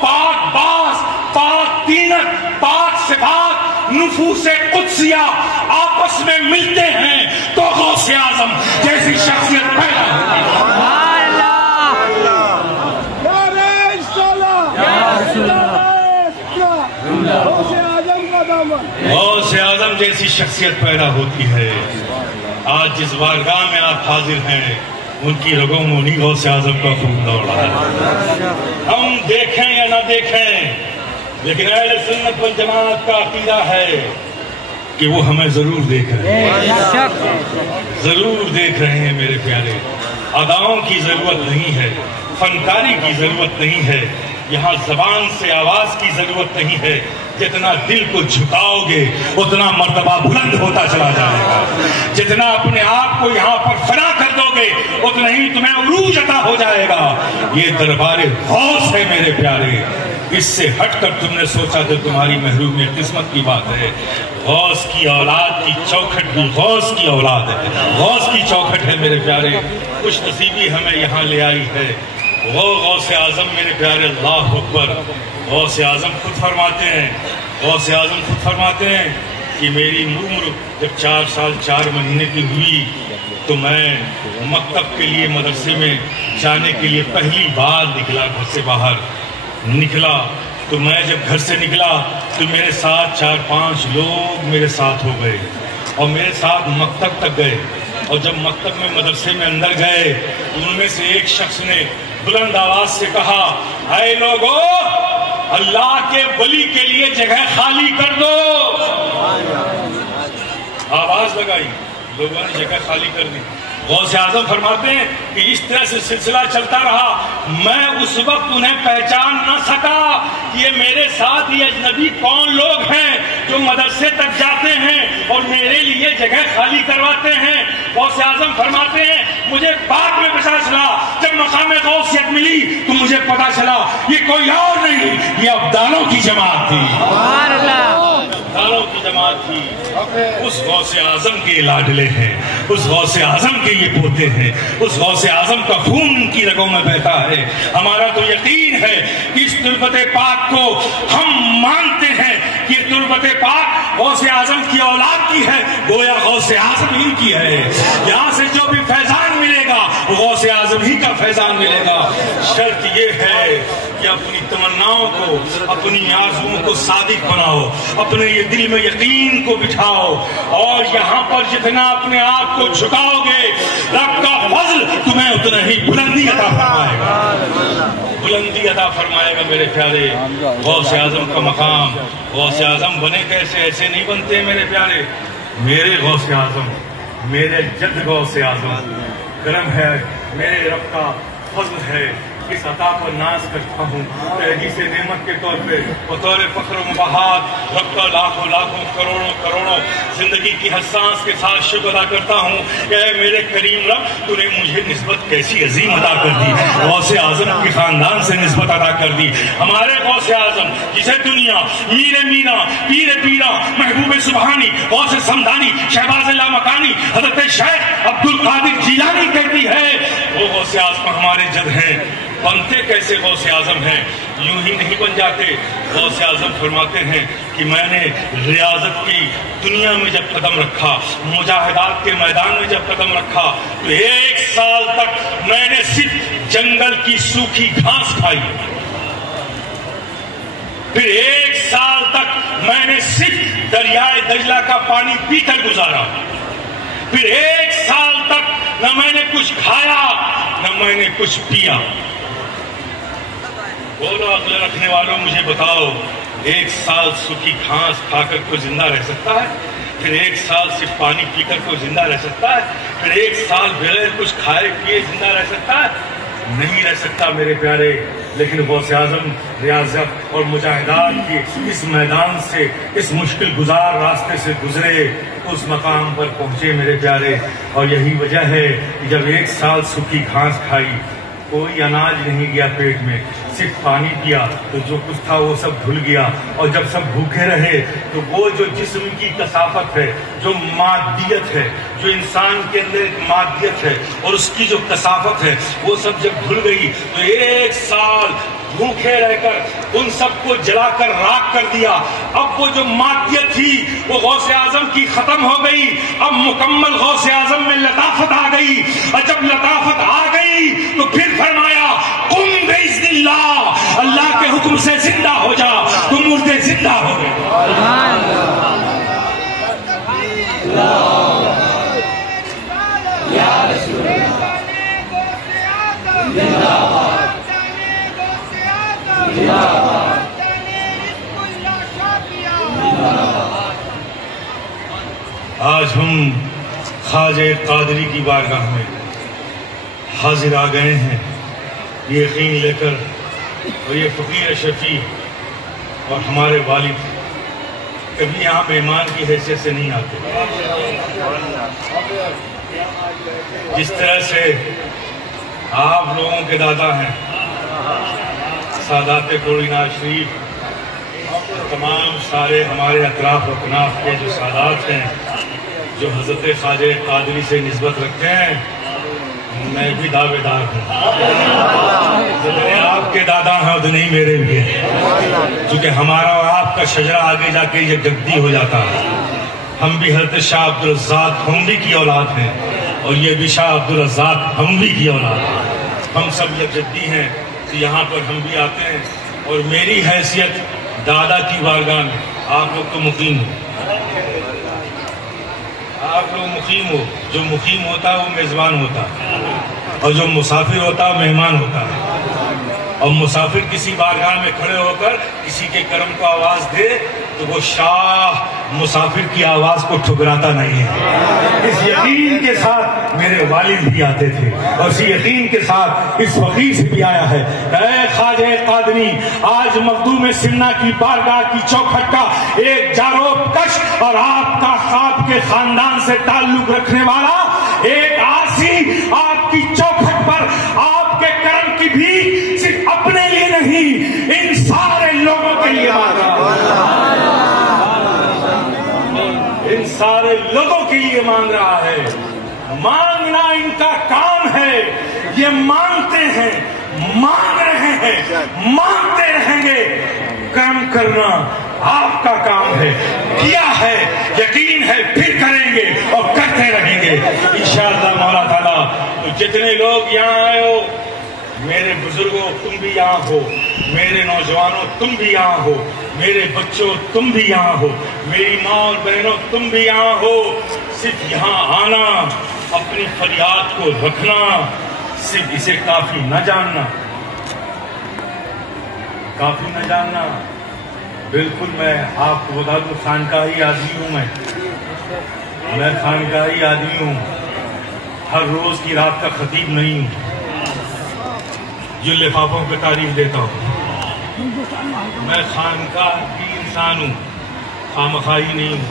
پاک باز, پاک تینت, پاک صفات, نفوس قدسیہ آپس میں ملتے ہیں تو غوث اعظم جیسی شخصیت پیدا ہوتی ہے. غوث اعظم جیسی شخصیت پیدا ہوتی ہے. آج جس بارگاہ میں آپ حاضر ہیں ان کی رگوں میں انہیں غوث اعظم کا خون دوڑ رہا ہے. ہم دیکھیں یا نہ دیکھیں لیکن اہل سنت والجماعت کا عقیدہ ہے کہ وہ ہمیں ضرور دیکھ رہے ہیں, ضرور دیکھ رہے ہیں. میرے پیارے, اداؤں کی ضرورت نہیں ہے, فنکاری کی ضرورت نہیں ہے, یہاں زبان سے آواز کی ضرورت نہیں ہے. جتنا دل کو جھکاؤ گے اتنا مرتبہ بلند ہوتا چلا جائے گا. جتنا اپنے آپ کو یہاں پر فنا کر دو گے اتنا ہی تمہیں عروج عطا ہو جائے گا. یہ دربار غوث ہے میرے پیارے. اس سے ہٹ کر تم نے سوچا کہ تمہاری محرومیت قسمت کی بات ہے. غوث کی اولاد کی چوکھٹ بھی غوث کی اولاد ہے, غوث کی چوکھٹ ہے میرے پیارے. خوش نصیبی ہمیں یہاں لے آئی ہے. وہ غوث اعظم میرے پیارے, اللہ اکبر. غوث اعظم خود فرماتے ہیں کہ میری عمر جب 4 سال 4 مہینے کی ہوئی تو میں مکتب کے لیے مدرسے میں جانے کے لیے پہلی بار نکلا. گھر سے باہر نکلا تو میں جب گھر سے نکلا تو میرے ساتھ 4-5 لوگ میرے ساتھ ہو گئے اور میرے ساتھ مکتب تک گئے. اور جب مکتب میں مدرسے میں اندر گئے تو ان میں سے ایک شخص نے بلند آواز سے کہا, اے لوگو اللہ کے ولی کے لیے جگہ خالی کر دو. آواز لگائی, لوگوں نے جگہ خالی کر دی. غوث اعظم فرماتے ہیں کہ اس طرح سے سلسلہ چلتا رہا. میں اس وقت انہیں پہچان نہ سکا کہ یہ میرے ساتھ یہ اجنبی کون لوگ ہیں جو مدرسے تک جاتے ہیں اور میرے لیے جگہ خالی کرواتے ہیں. غوث اعظم فرماتے ہیں مجھے بعد میں پتا چلا, جب مقام غوثیت ملی تو مجھے پتا چلا یہ کوئی اور نہیں, یہ ابدالوں کی جماعت تھی. ابدالوں کی جماعت تھی. اس غوث اعظم کے لاڈلے ہیں, اس غوث اعظم کے یہ پوتے ہیں, اس غوث اعظم کا خون ان کی رگوں میں بہتا ہے. ہمارا تو یقین ہے کہ اس تربت پاک کو ہم مانتے ہیں کہ تربت تربت پاک غوث اعظم کی اولاد کی ہے، گویا غوث اعظم ہی کی ہے. یہاں سے جو بھی فیضان ملے گا وہ غوث اعظم ہی کا فیضان ملے گا. شرط یہ ہے کہ اپنی تمناؤں کو، اپنی آرزوؤں کو صادق بناؤ، اپنے یہ دل میں یقین کو بٹھاؤ، اور یہاں پر جتنا اپنے آپ کو جھکاؤ گے رب کا فضل تمہیں اتنا ہی بلندی عطا فرمائے گا، بلندی عطا فرمائے گا. میرے پیارے، غوث اعظم کا مقام، غوث اعظم بنے کیسے؟ ایسے نہیں بنتے میرے پیارے. میرے غوث اعظم، میرے جد غوث اعظم کرم ہے، میرے رب کا فضل ہے. اس عطا پر ناز کرتا ہوں تحدیث نعمت کے طور پہ، بطور فخر و مباحات رب کا لاکھوں لاکھوں کروڑوں کروڑوں زندگی کی حساس کے ساتھ شکر ادا کرتا ہوں کہ اے میرے کریم رب، تو نے مجھے نسبت کیسی عظیم عطا کر دی، غوث اعظم کے خاندان سے نسبت ادا کر دی. ہمارے غوث اعظم جسے دنیا میر میرا، پیر پیرا، محبوب سبحانی، غوث سمدانی، شہباز لامکانی، حضرت شیخ عبد القادر جیلانی کہتی ہے، وہ غوث اعظم ہمارے جد ہیں. بنتے کیسے غوث اعظم ہیں؟ یوں ہی نہیں بن جاتے. غوث اعظم فرماتے ہیں کہ میں نے ریاضت کی دنیا میں جب قدم رکھا، مجاہدات کے میدان میں جب قدم رکھا، تو 1 سال تک میں نے صرف جنگل کی سوکھی گھاس کھائی. پھر 1 سال تک میں نے صرف دریائے دجلہ کا پانی پی کر گزارا. پھر 1 سال تک نہ میں نے کچھ کھایا نہ میں نے کچھ پیا. بولو عقل رکھنے والوں، مجھے بتاؤ، 1 سال سوکھی گھاس کھا کر کوئی زندہ رہ سکتا ہے؟ پھر 1 سال صرف پانی پی کر کوئی زندہ رہ سکتا ہے؟ پھر 1 سال بغیر کچھ کھائے پیے زندہ رہ سکتا ہے؟ نہیں رہ سکتا میرے پیارے. لیکن غوث اعظم ریاضت اور مجاہدات کی اس میدان سے، اس مشکل گزار راستے سے گزرے، اس مقام پر پہنچے میرے پیارے. اور یہی وجہ ہے کہ جب 1 سال سوکھی گھاس کھائی، کوئی اناج نہیں گیا پیٹ میں، صرف پانی پیا، تو جو کچھ تھا وہ سب دھل گیا. اور جب سب بھوکے رہے تو وہ جو جسم کی کثافت ہے، جو مادیت ہے، جو انسان کے اندر ایک مادیت ہے اور اس کی جو کثافت ہے، وہ سب جب دھل گئی تو 1 سال بھوکے رہ کر ان سب کو جلا کر راکھ کر دیا. اب وہ جو مادیت تھی وہ غوث اعظم کی ختم ہو گئی. اب مکمل غوث اعظم میں لطافت آ گئی، اور جب لطافت آ گئی تو پھر فرمایا قم باذن اللہ، اللہ کے حکم سے زندہ ہو جا. تم مردے زندہ ہو گئے. آج ہم خواجہ قادری کی بارگاہ میں حاضر آ گئے ہیں، یہ یقین لے کر، اور یہ فقیر شفیع اور ہمارے والد کبھی یہاں مہمان کی حیثیت سے نہیں آتے. جس طرح سے آپ لوگوں کے دادا ہیں، سادات کوڑی ناز شریف، تمام سارے ہمارے اطراف و اکناف کے جو سادات ہیں جو حضرت خواجہ قادری سے نسبت رکھتے ہیں، میں بھی دعوے دار ہوں. جتنے آپ کے دادا ہیں اتنے ہی میرے بھی ہیں، چونکہ ہمارا اور آپ کا شجرہ آگے جا کے یہ جگدی ہو جاتا ہے. ہم بھی حضرت شاہ عبد الرزاق ہم بھی کی اولاد ہیں، اور یہ بھی شاہ عبد الرزاق ہم بھی کی اولاد ہیں. ہم سب جب جدی ہیں تو یہاں پر ہم بھی آتے ہیں. اور میری حیثیت دادا کی بارگاہ میں، آپ لوگ تو مقیم ہو، آپ لوگ مقیم ہو. جو مقیم ہوتا ہے وہ میزبان ہوتا ہے، اور جو مسافر ہوتا ہے وہ مہمان ہوتا ہے. اور مسافر کسی بارگاہ میں کھڑے ہو کر کسی کے کرم کو آواز دے تو وہ شاہ مسافر کی آواز کو ٹھکراتا نہیں ہے. اس یقین کے ساتھ میرے والد بھی آتے تھے، اور اسی یقین کے ساتھ اس فقیر سے بھی آیا ہے. اے خواجہ قادری، آج مخدوم سمنا کی بارگاہ کی چوکھٹ کا ایک جاروب کش اور آپ کا خواب کے خاندان سے تعلق رکھنے والا ایک آسی آپ کی چوکھٹ پر آپ کے کرم کی بھی صرف اپنے لیے نہیں، ان سارے لوگوں کے لیے مانگ رہا ہے. ان سارے لوگوں کے لیے مانگ رہا ہے. مانگنا ان کا کام ہے، یہ مانگتے ہیں، مانگ رہے ہیں، مانگتے رہیں گے. کام کرنا آپ کا کام ہے، کیا ہے، یقین ہے، پھر کریں گے اور کرتے رہیں گے انشاءاللہ مولا تعالیٰ۔ تو جتنے لوگ یہاں آئے ہو، میرے بزرگوں تم بھی یہاں ہو، میرے نوجوانوں تم بھی یہاں ہو، میرے بچوں تم بھی یہاں ہو، میری ماں اور بہنوں تم بھی یہاں ہو، صرف یہاں آنا، اپنی فریاد کو رکھنا، صرف اسے کافی نہ جاننا، کافی نہ جاننا۔ بالکل میں آپ کو بتا دوں خانقاہی آدمی ہوں، میں خانقاہی آدمی ہوں، ہر روز کی رات کا خطیب نہیں ہوں جو لفافوں پہ تعریف دیتا ہوں۔ میں خانقاہ کی انسان ہوں، خامخواہی نہیں ہوں۔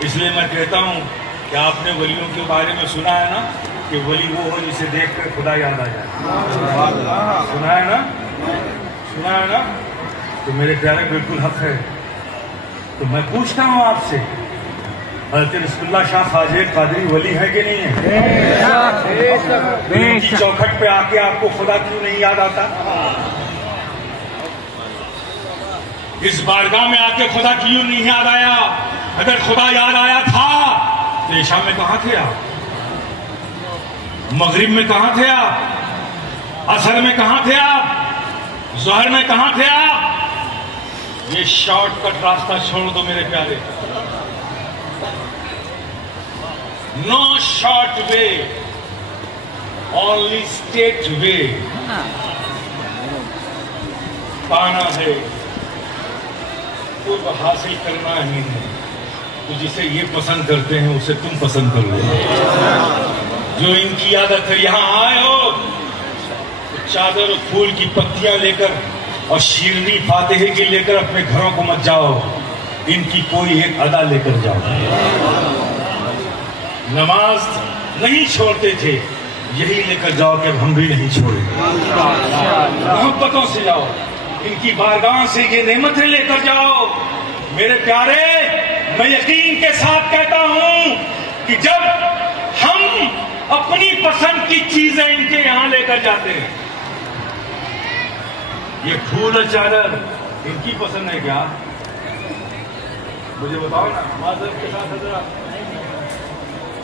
اس لیے میں کہتا ہوں کہ آپ نے ولیوں کے بارے میں سنا ہے نا کہ ولی وہ ہو جسے دیکھ کر خدا یاد آ جائے، سنا ہے نا، سنا ہے نا؟ تو میرے پیارے بالکل حق ہے۔ تو میں پوچھتا ہوں آپ سے، حضرت رسول اللہ شاہ خواجہ قادری ولی ہے کہ نہیں ہے؟ ان کی چوکھٹ پہ آ کے آپ کو خدا کیوں نہیں یاد آتا؟ اس بارگاہ میں آ کے خدا کیوں نہیں یاد آیا؟ اگر خدا یاد آیا تھا تو عشاء میں کہاں تھے آپ؟ مغرب میں کہاں تھے آپ؟ عصر میں کہاں تھے آپ؟ ظہر میں کہاں تھے آپ؟ یہ شارٹ کٹ راستہ چھوڑ دو میرے پیارے، نو شارٹ وے، اونلی اسٹیٹ وے پانا ہے، قرب حاصل کرنا ہی ہے۔ تو جسے یہ پسند کرتے ہیں اسے تم پسند کر لو۔ جو ان کی عادت ہے یہاں آئے ہو چادر اور پھول کی پتیاں لے کر اور شیرنی فاتحے کی لے کر اپنے گھروں کو مت جاؤ، ان کی کوئی ایک ادا لے کر جاؤ۔ نماز نہیں چھوڑتے تھے، یہی لے کر جاؤ کہ اب ہم بھی نہیں چھوڑیں۔ محبتوں سے جاؤ، ان کی بارگاہ سے یہ نعمتیں لے کر جاؤ۔ میرے پیارے، میں یقین کے ساتھ کہتا ہوں کہ جب ہم اپنی پسند کی چیزیں ان کے یہاں لے کر جاتے ہیں، یہ پھول اور چادر ان کی پسند ہے کیا؟ مجھے بتاؤ نا، معذرت کے ساتھ حضرات،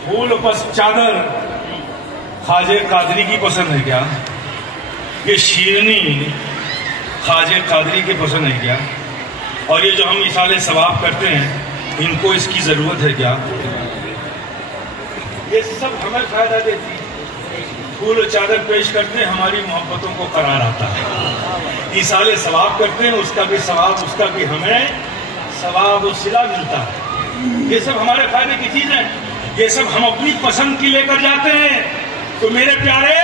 پھول پس چادر خواجہ قادری کی پسند ہے کیا؟ یہ شیرنی خواجہ قادری کی پسند ہے کیا؟ اور یہ جو ہم مثال ثواب کرتے ہیں، ان کو اس کی ضرورت ہے کیا؟ یہ سب ہمیں فائدہ دیتی، پھول و چادر پیش کرتے ہیں، ہماری محبتوں کو قرار آتا ہے۔ مثال ثواب کرتے ہیں، اس کا بھی ثواب، اس کا بھی ہمیں ثواب و صلہ ملتا ہے۔ یہ سب ہمارے فائدے کی چیز ہے، یہ سب ہم اپنی پسند کی لے کر جاتے ہیں۔ تو میرے پیارے،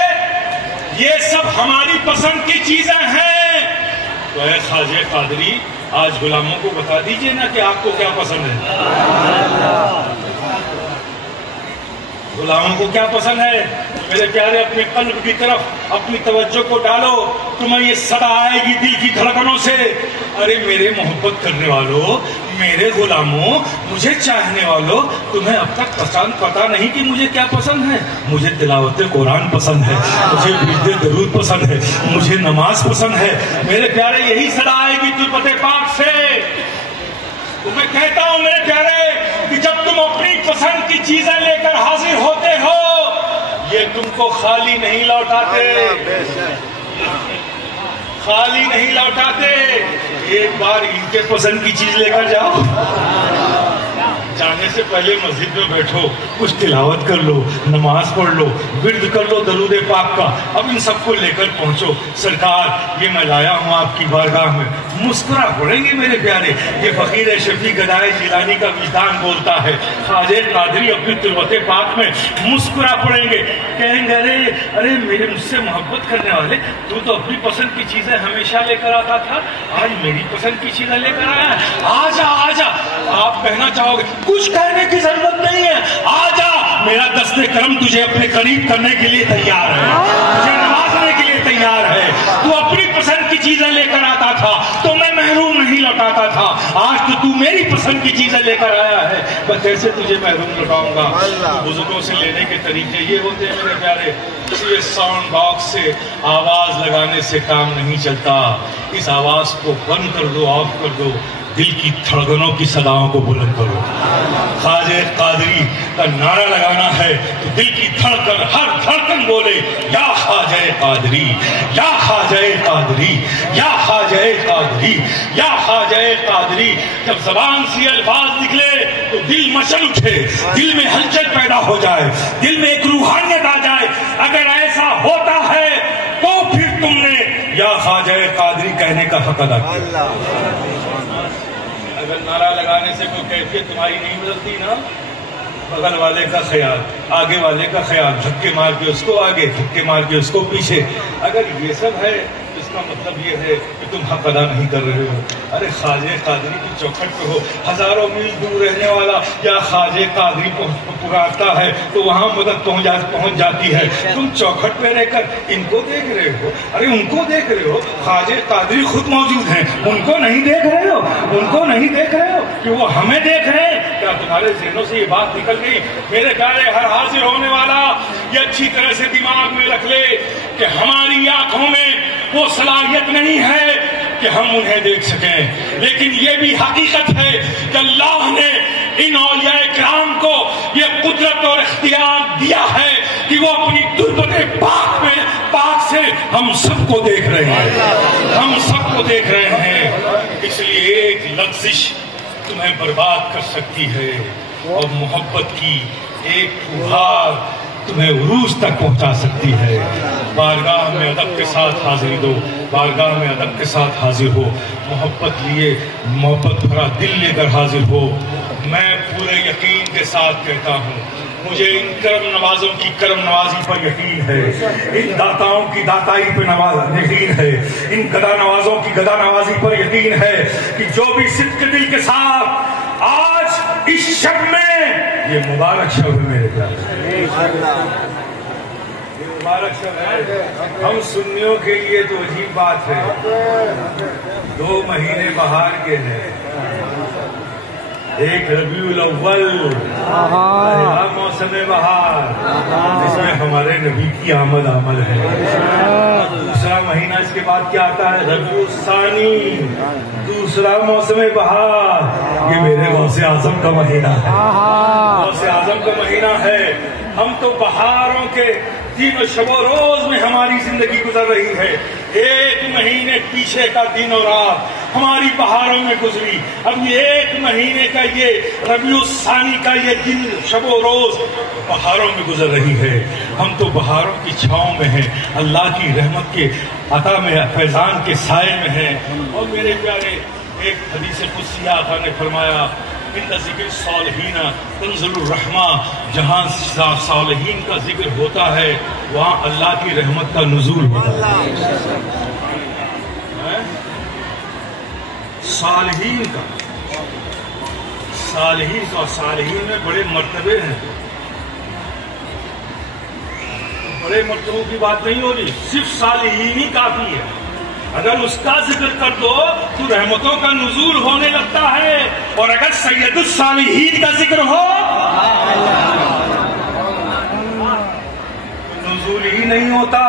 یہ سب ہماری پسند کی چیزیں ہیں۔ تو اے خواجہ قادری، آج غلاموں کو بتا دیجئے نا کہ آپ کو کیا پسند ہے، غلاموں کو کیا پسند ہے۔ میرے پیارے، اپنے قلب کی طرف اپنی توجہ کو ڈالو، تمہیں یہ صدا آئے گی دل کی دھڑکنوں سے، ارے میرے محبت کرنے والوں، میرے غلاموں، مجھے چاہنے والوں، تمہیں اب تک پتا نہیں کہ مجھے کیا پسند ہے۔ مجھے تلاوت قرآن پسند ہے، مجھے برد درود پسند ہے، مجھے نماز پسند ہے۔ میرے پیارے، یہی صدا آئے گی تربت پاک سے۔ تو میں کہتا ہوں میرے پیارے کہ جب تم اپنی پسند کی چیزیں لے کر حاضر ہوتے ہو، یہ تم کو خالی نہیں لوٹاتے، خالی نہیں لوٹاتے۔ ایک بار ان کے پسند کی چیز لے کر جاؤ، جانے سے پہلے مسجد میں بیٹھو، کچھ تلاوت کر لو، نماز پڑھ لو، ورد کر لو درود پاک کا، اب ان سب کو لے کر پہنچو، سرکار یہ میں لایا ہوں آپ کی بارگاہ میں۔ مسکرا پڑیں گے میرے پیارے، یہ فقیر شفیع گدائے جیلانی کا وجدان بولتا ہے۔ خواجہ قادری اپنی تربت پاک میں مسکرا پڑیں گے، کہیں گے ارے میرے مجھ سے محبت کرنے والے، تو اپنی پسند کی چیزیں ہمیشہ لے کر آتا تھا، آج میری پسند کی چیزیں لے کر آیا ہے، آجا آجا۔ آپ کہنا چاہو گے کچھ کہنے کی ضرورت نہیں ہے، آجا، میرا دست کرم تجھے اپنے قریب کرنے کے لیے تیار ہے، تجھے نوازنے کے لیے تیار ہے۔ تو اپنی پسند کی چیزیں لے کر آتا تھا تو میں محروم نہیں لوٹاتا تھا، آج تو میری پسند کی چیزیں لے کر آیا ہے، میں کیسے تجھے محروم لٹاؤں گا؟ بزرگوں سے لینے کے طریقے یہ ہوتے ہیں میرے پیارے، یہ ساؤنڈ باکس سے آواز لگانے سے کام نہیں چلتا، اس آواز کو بند کر دو، آف کر دو، دل کی دھڑکنوں کی صداؤں کو بلند کرو۔ خواجہ قادری کا نعرہ لگانا ہے تو دل کی دھڑکن، ہر دھڑکن بولے یا خواجہ قادری، یا خواجہ قادری، یا خواجہ قادری، یا خواجہ قادری۔ جب زبان سے الفاظ نکلے تو دل مچل اٹھے، دل میں ہلچل پیدا ہو جائے، دل میں ایک روحانیت آ جائے۔ اگر ایسا ہوتا ہے تو پھر تم نے یا خواجہ قادری کہنے کا حق ادا کیا۔ اگر نعرہ لگانے سے کوئی کیفیت تمہاری نہیں بدلتی نا، بغل والے کا خیال، آگے والے کا خیال، دھکے مار کے اس کو آگے، دھکے مار کے اس کو پیچھے، اگر یہ سب ہے اس کا مطلب یہ ہے کہ تم حق ادا نہیں کر رہے ہو۔ ارے خواجہ قادری کی چوکھٹ پہ ہو، ہزاروں میل دور رہنے والا یا خواجہ قادری پکارتا ہے تو وہاں مدد پہنچ جاتی ہے۔ تم چوکھٹ پہ رہ کر ان کو دیکھ رہے ہو، ارے ان کو دیکھ رہے ہو، خواجہ قادری خود موجود ہیں، ان کو نہیں دیکھ رہے ہو، ان کو نہیں دیکھ رہے ہو کہ وہ ہمیں دیکھ رہے ہیں۔ کیا تمہارے ذہنوں سے یہ بات نکل گئی؟ میرے پیارے، ہر حاضر ہونے والا یہ اچھی طرح سے دماغ میں رکھ لے کہ ہماری آنکھوں میں وہ صلاحیت نہیں ہے کہ ہم انہیں دیکھ سکیں، لیکن یہ بھی حقیقت ہے کہ اللہ نے ان اولیاء کرام کو یہ قدرت اور اختیار دیا ہے کہ وہ اپنی تربت پاک سے ہم سب کو دیکھ رہے ہیں، ہم سب کو دیکھ رہے ہیں۔ اس لیے ایک لغزش تمہیں برباد کر سکتی ہے اور محبت کی ایک پھوہار تمہیں عروج تک پہنچا سکتی ہے۔ بارگاہ میں ادب کے ساتھ حاضری دو، بارگاہ میں ادب کے ساتھ حاضر ہو، محبت لیے، محبت بھرا دل لے کر حاضر ہو۔ میں پورے یقین کے ساتھ کہتا ہوں، مجھے ان کرم نوازوں کی کرم نوازی پر یقین ہے، ان داتاؤں کی داتائی پر یقین ہے، ان گدا نوازوں کی گدا نوازی پر یقین ہے کہ جو بھی صدق دل کے ساتھ آج اس شب میں، یہ مبارک شب ہے میرے پیارے، مبارک شب ہے۔ ہم سنیوں کے لیے تو عجیب بات ہے، 2 مہینے بہار کے ہیں، ایک ربیع الاول پہلا موسم بہار جس میں ہمارے نبی کی آمد ہے، دوسرا مہینہ اس کے بعد کیا آتا ہے؟ ربیع الثانی، دوسرا موسم بہار، یہ میرے غوث اعظم کا مہینہ ہے، غوث اعظم کا مہینہ ہے۔ ہم تو بہاروں کے دن و شب و روز میں ہماری زندگی گزر رہی ہے، 1 مہینے پیچھے کا دن و رات ہماری بہاروں میں گزری، اب یہ 1 مہینے کا یہ ربیع الثانی کا یہ دن شب و روز بہاروں میں گزر رہی ہے۔ ہم تو بہاروں کی چھاؤں میں ہیں، اللہ کی رحمت کے عطا میں، فیضان کے سائے میں ہیں۔ اور میرے پیارے، ایک حدیث قدسی آقا نے فرمایا، ان ذکر صالحین تنزل الرحمہ، جہاں صالحین کا ذکر ہوتا ہے وہاں اللہ کی رحمت کا نزول ہوتا ہے۔ صالحین کا، صالحین میں بڑے مرتبے ہیں، بڑے مرتبوں کی بات نہیں ہو رہی، صرف صالحین ہی کافی ہے۔ اگر اس کا ذکر کر دو تو رحمتوں کا نزول ہونے لگتا ہے، اور اگر سید الصالحین کا ذکر ہو تو نزول ہی نہیں ہوتا،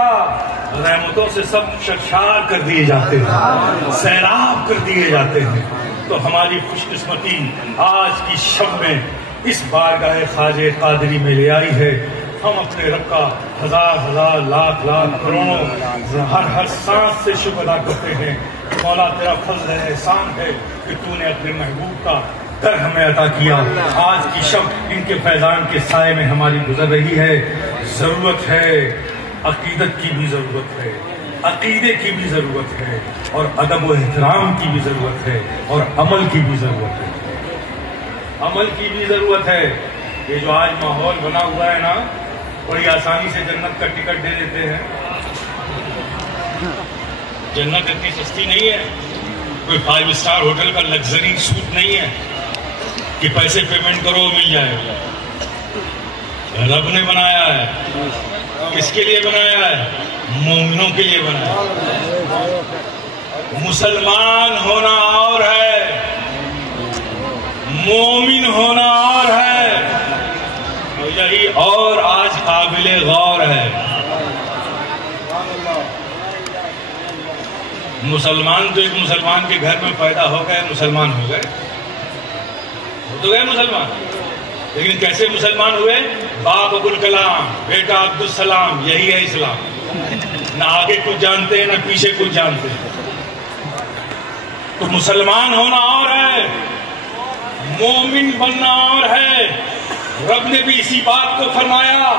رحمتوں سے سب شرشار کر دیے جاتے ہیں، سیراب کر دیے جاتے ہیں۔ تو ہماری خوش قسمتی آج کی شب میں اس بارگاہ خواجہ قادری میں لے آئی ہے۔ ہم اپنے رب کا ہزار لاکھ کروڑوں ہر سانس سے شکر ادا کرتے ہیں۔ مولا تیرا فضل ہے، احسان ہے کہ تو نے اپنے محبوب کا در ہمیں عطا کیا۔ آج کی شب ان کے فیضان کے سائے میں ہماری گزر رہی ہے۔ ضرورت ہے، عقیدت کی بھی ضرورت ہے، عقیدے کی بھی ضرورت ہے، اور ادب و احترام کی بھی ضرورت ہے، اور عمل کی بھی ضرورت ہے، عمل کی بھی ضرورت ہے۔ یہ جو آج ماحول بنا ہوا ہے نا، بڑی آسانی سے جنت کا ٹکٹ دے دیتے ہیں۔ جنت اتنی سستی نہیں ہے، کوئی 5 اسٹار ہوٹل کا لگژری سوٹ نہیں ہے کہ پیسے پیمنٹ کرو مل جائے۔ رب نے بنایا ہے، کس کے لیے بنایا ہے؟ مومنوں کے لیے بنایا ہے۔ مسلمان ہونا اور ہے، مومن ہونا اور ہے، اور یہی اور آج قابل غور ہے۔ مسلمان تو ایک مسلمان کے گھر میں پیدا ہو گئے، مسلمان ہو گئے، ہو تو گئے مسلمان، لیکن کیسے مسلمان ہوئے؟ باپ ابوالکلام، بیٹا عبدالسلام، یہی ہے اسلام۔ نہ آگے کچھ جانتے ہیں نہ پیچھے کچھ جانتے ہیں۔ تو مسلمان ہونا اور ہے، مومن بننا اور ہے۔ رب نے بھی اسی بات کو فرمایا،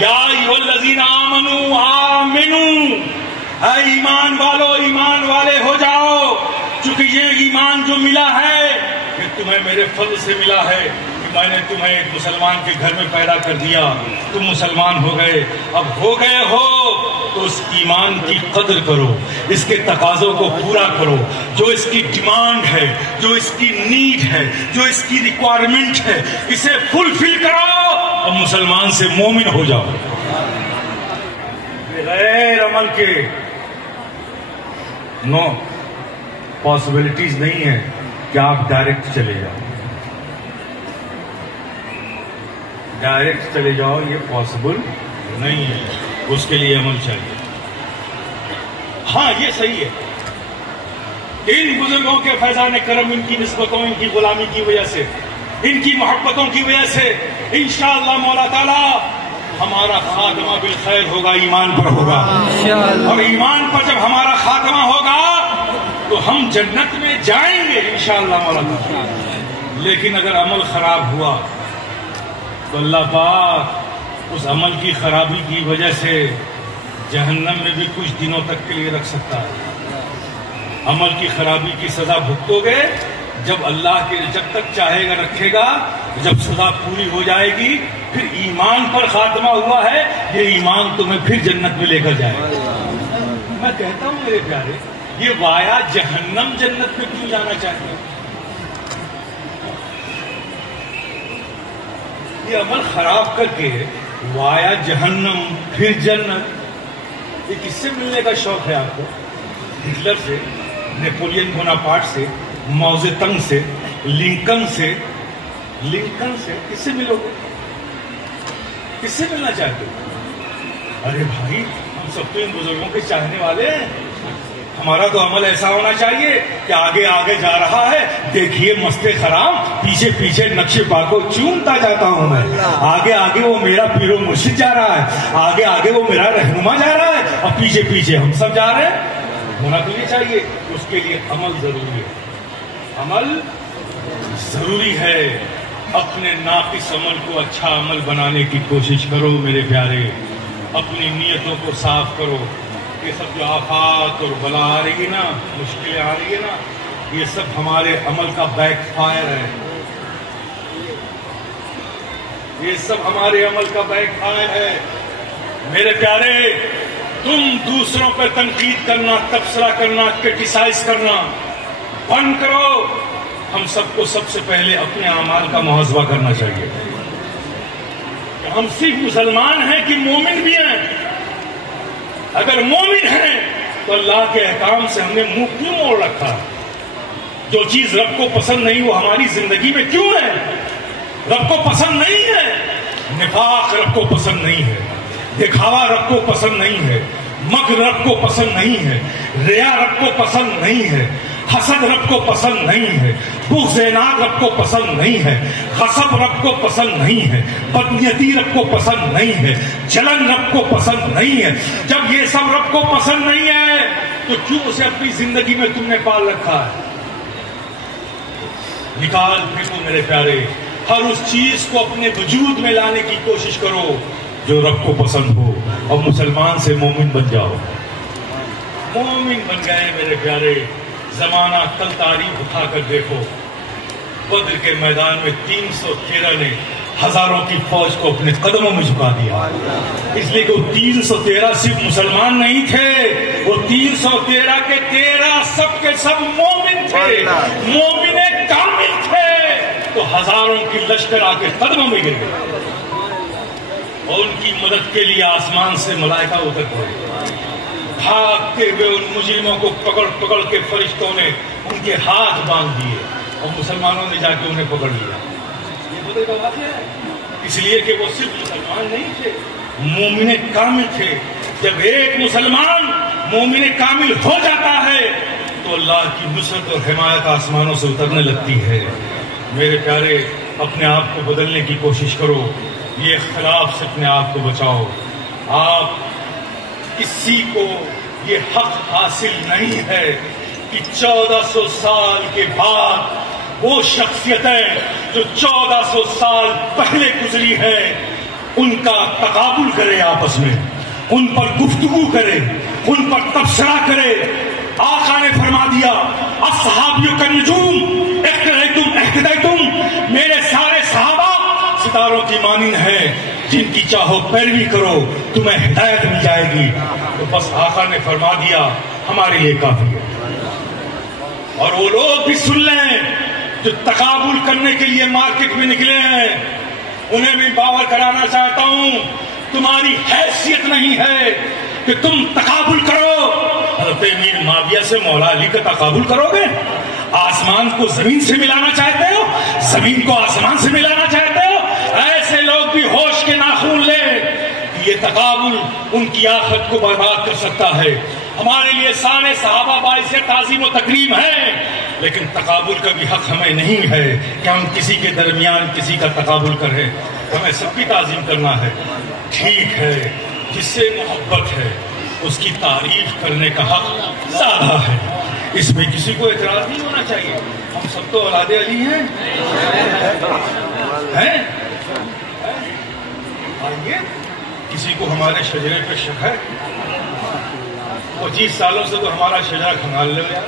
یا ایھا الذین آمنوا آمنوا، اے ایمان والو ایمان والے ہو جاؤ، چونکہ یہ ایمان جو ملا ہے یہ تمہیں میرے فضل سے ملا ہے کہ میں نے تمہیں ایک مسلمان کے گھر میں پیدا کر دیا، تم مسلمان ہو گئے۔ اب ہو گئے ہو تو اس ایمان کی قدر کرو، اس کے تقاضوں کو پورا کرو، جو اس کی ڈیمانڈ ہے، جو اس کی نیڈ ہے، جو اس کی ریکوائرمنٹ ہے، اسے فلفل کرو اور مسلمان سے مومن ہو جاؤ۔ غیر عمل کے نو پاسبلٹیز نہیں ہے کہ آپ ڈائریکٹ چلے جاؤ، ڈائریکٹ چلے جاؤ، یہ پاسبل نہیں ہے، اس کے لیے عمل چاہیے۔ ہاں یہ صحیح ہے، ان بزرگوں کے فیضان کرم، ان کی نسبتوں، ان کی غلامی کی وجہ سے، ان کی محبتوں کی وجہ سے انشاءاللہ مولا تعالیٰ ہمارا خاتمہ بالخیر ہوگا، ایمان پر ہوگا، اور ایمان پر جب ہمارا خاتمہ ہوگا تو ہم جنت میں جائیں گے انشاءاللہ مولا تعالیٰ۔ لیکن اگر عمل خراب ہوا تو اللہ پاک اس عمل کی خرابی کی وجہ سے جہنم میں بھی کچھ دنوں تک کے لیے رکھ سکتا ہے۔ عمل کی خرابی کی سزا بھگتو گے، جب اللہ کے جب تک چاہے گا رکھے گا، جب سزا پوری ہو جائے گی پھر ایمان پر خاتمہ ہوا ہے، یہ ایمان تمہیں پھر جنت میں لے کر جائے گا۔ میں کہتا ہوں میرے پیارے، یہ وایا جہنم جنت میں کیوں جانا چاہتے؟ یہ عمل خراب کر کے وایا جہنم پھر جنت، یہ کس سے ملنے کا شوق ہے آپ کو؟ ہٹلر سے، نیپولین بوناپارٹ سے، ماؤ زے تنگ سے، لنکن سے کس سے ملو گے؟ کس سے ملنا چاہتے ہو؟ ارے بھائی ہم سب تو ان بزرگوں کے چاہنے والے ہیں، ہمارا تو عمل ایسا ہونا چاہیے کہ آگے آگے جا رہا ہے، دیکھیے مست خرام، پیچھے پیچھے نقش پا کو چومتا جاتا ہوں میں، آگے آگے وہ میرا پیر و مرشد جا رہا ہے، آگے آگے وہ میرا رہنما جا رہا ہے، اور پیچھے پیچھے ہم سب جا رہے ہیں۔ ہونا تو یہ چاہیے، اس کے لیے عمل ضروری ہے، عمل ضروری ہے۔ اپنے ناقص عمل کو اچھا عمل بنانے کی کوشش کرو میرے پیارے، اپنی نیتوں کو صاف کرو۔ یہ سب جو آفات اور بلا آ رہی ہے نا، مشکلیں آ رہی ہے نا، یہ سب ہمارے عمل کا بیک فائر ہے، یہ سب ہمارے عمل کا بیک فائر ہے۔ میرے پیارے، تم دوسروں پر تنقید کرنا، تبصرہ کرنا، کرٹیسائز کرنا بند کرو۔ ہم سب کو سب سے پہلے اپنے اعمال کا محاسبہ کرنا چاہیے۔ ہم صرف مسلمان ہیں کہ مومن بھی ہیں؟ اگر مومن ہیں تو اللہ کے احکام سے ہم نے منہ کیوں موڑ رکھا؟ جو چیز رب کو پسند نہیں وہ ہماری زندگی میں کیوں ہے؟ رب کو پسند نہیں ہے، نفاق رب کو پسند نہیں ہے، دکھاوا رب کو پسند نہیں ہے، مکر رب کو پسند نہیں ہے، ریا رب کو پسند نہیں ہے، حسد رب کو پسند نہیں ہے، بغض عناد رب کو پسند نہیں ہے، غصب رب کو پسند نہیں ہے، بدنیتی رب کو پسند نہیں ہے، جلن رب کو پسند نہیں ہے۔ جب یہ سب رب کو پسند نہیں ہے تو کیوں اسے اپنی زندگی میں تم نے پال رکھا ہے؟ نکال پھینکو میرے پیارے، ہر اس چیز کو اپنے وجود میں لانے کی کوشش کرو جو رب کو پسند ہو، اور مسلمان سے مومن بن جاؤ۔ مومن بن گئے میرے پیارے، زمانہ کل تاریخ اٹھا کر دیکھو، بدر کے میدان میں 313 نے ہزاروں کی فوج کو اپنے قدموں میں جھکا دیا، اس لیے کہ وہ 313 صرف مسلمان نہیں تھے، وہ 313 کے 13 سب کے سب مومن تھے، مومن کامل تھے، تو ہزاروں کی لشکر آ کے قدموں میں گر گئے، اور ان کی مدد کے لیے آسمان سے ملائکہ اتر پڑے، بھاگتے ہوئے ان مجرموں کو پکڑ پکڑ کے فرشتوں نے ان کے ہاتھ باندھ دیے اور مسلمانوں نے جا کے انہیں پکڑ لیا. یہ بدر کا واقعہ ہے. اس لیے کہ وہ صرف مسلمان نہیں تھے، مومن کامل تھے. جب ایک مسلمان مومن کامل ہو جاتا ہے تو اللہ کی نصرت اور حمایت آسمانوں سے اترنے لگتی ہے. میرے پیارے، اپنے آپ کو بدلنے کی کوشش کرو، یہ اختلاف سے اپنے آپ کو بچاؤ. آپ کسی کو یہ حق حاصل نہیں ہے کہ 1400 سال کے بعد وہ شخصیتیں جو 1400 سال پہلے گزری ہیں ان کا تقابل کرے، آپس میں ان پر گفتگو کرے، ان پر تبصرہ کرے. آقا نے فرما دیا اصحابیوں کا نجوم اہتدیتم، میرے سارے صحابہ ستاروں کی مانند ہیں، جن کی چاہو پیروی کرو تمہیں ہدایت مل جائے گی. تو بس آقا نے فرما دیا ہمارے لیے کافی ہے. اور وہ لوگ بھی سن لیں جو تقابل کرنے کے لیے مارکیٹ میں نکلے ہیں، انہیں بھی باور کرانا چاہتا ہوں تمہاری حیثیت نہیں ہے کہ تم تقابل کرو. حضرت امیر معاویہ سے مولا علی کا تقابل کرو گے؟ آسمان کو زمین سے ملانا چاہتے ہو، زمین کو آسمان سے ملانا چاہتے ہو؟ ایسے لوگ بھی ہوش کے ناخون لیں. یہ تقابل ان کی آخرت کو برباد کر سکتا ہے. ہمارے لیے سارے صحابہ باعث تعظیم و تکریم ہے، لیکن تقابل کا بھی حق ہمیں نہیں ہے کہ ہم کسی کے درمیان کسی کا تقابل کریں. ہمیں سب کی تعظیم کرنا ہے. ٹھیک ہے، جس سے محبت ہے اس کی تعریف کرنے کا حق زیادہ ہے، اس میں کسی کو اعتراض نہیں ہونا چاہیے. ہم سب تو اولاد علی ہیں. آئیے، کسی کو ہمارے شجرے پہ شک ہے؟ 25 سالوں سے تو ہمارا شجرا کھنگال لے گیا،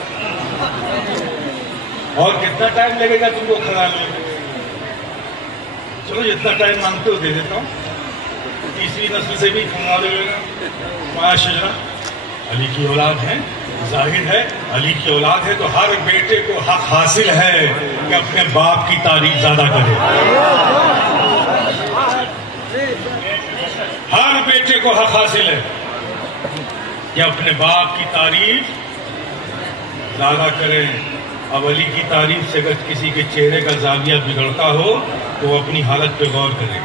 اور کتنا ٹائم لگے گا تم کو کھنگالنے میں؟ چلو جتنا ٹائم مانگتے ہو دے دیتا ہوں. تیسری نسل سے بھی کھنگال لے گا ہمارا شجرا. علی کی اولاد ہے، ظاہر ہے علی کی اولاد ہے تو ہر بیٹے کو حق حاصل ہے کہ اپنے باپ کی تعریف زیادہ کرے. ہر بیٹے کو حق حاصل ہے کہ اپنے باپ کی تعریف زیادہ کریں. اب علی کی تعریف سے اگر کسی کے چہرے کا زاویہ بگڑتا ہو تو وہ اپنی حالت پہ غور کرے.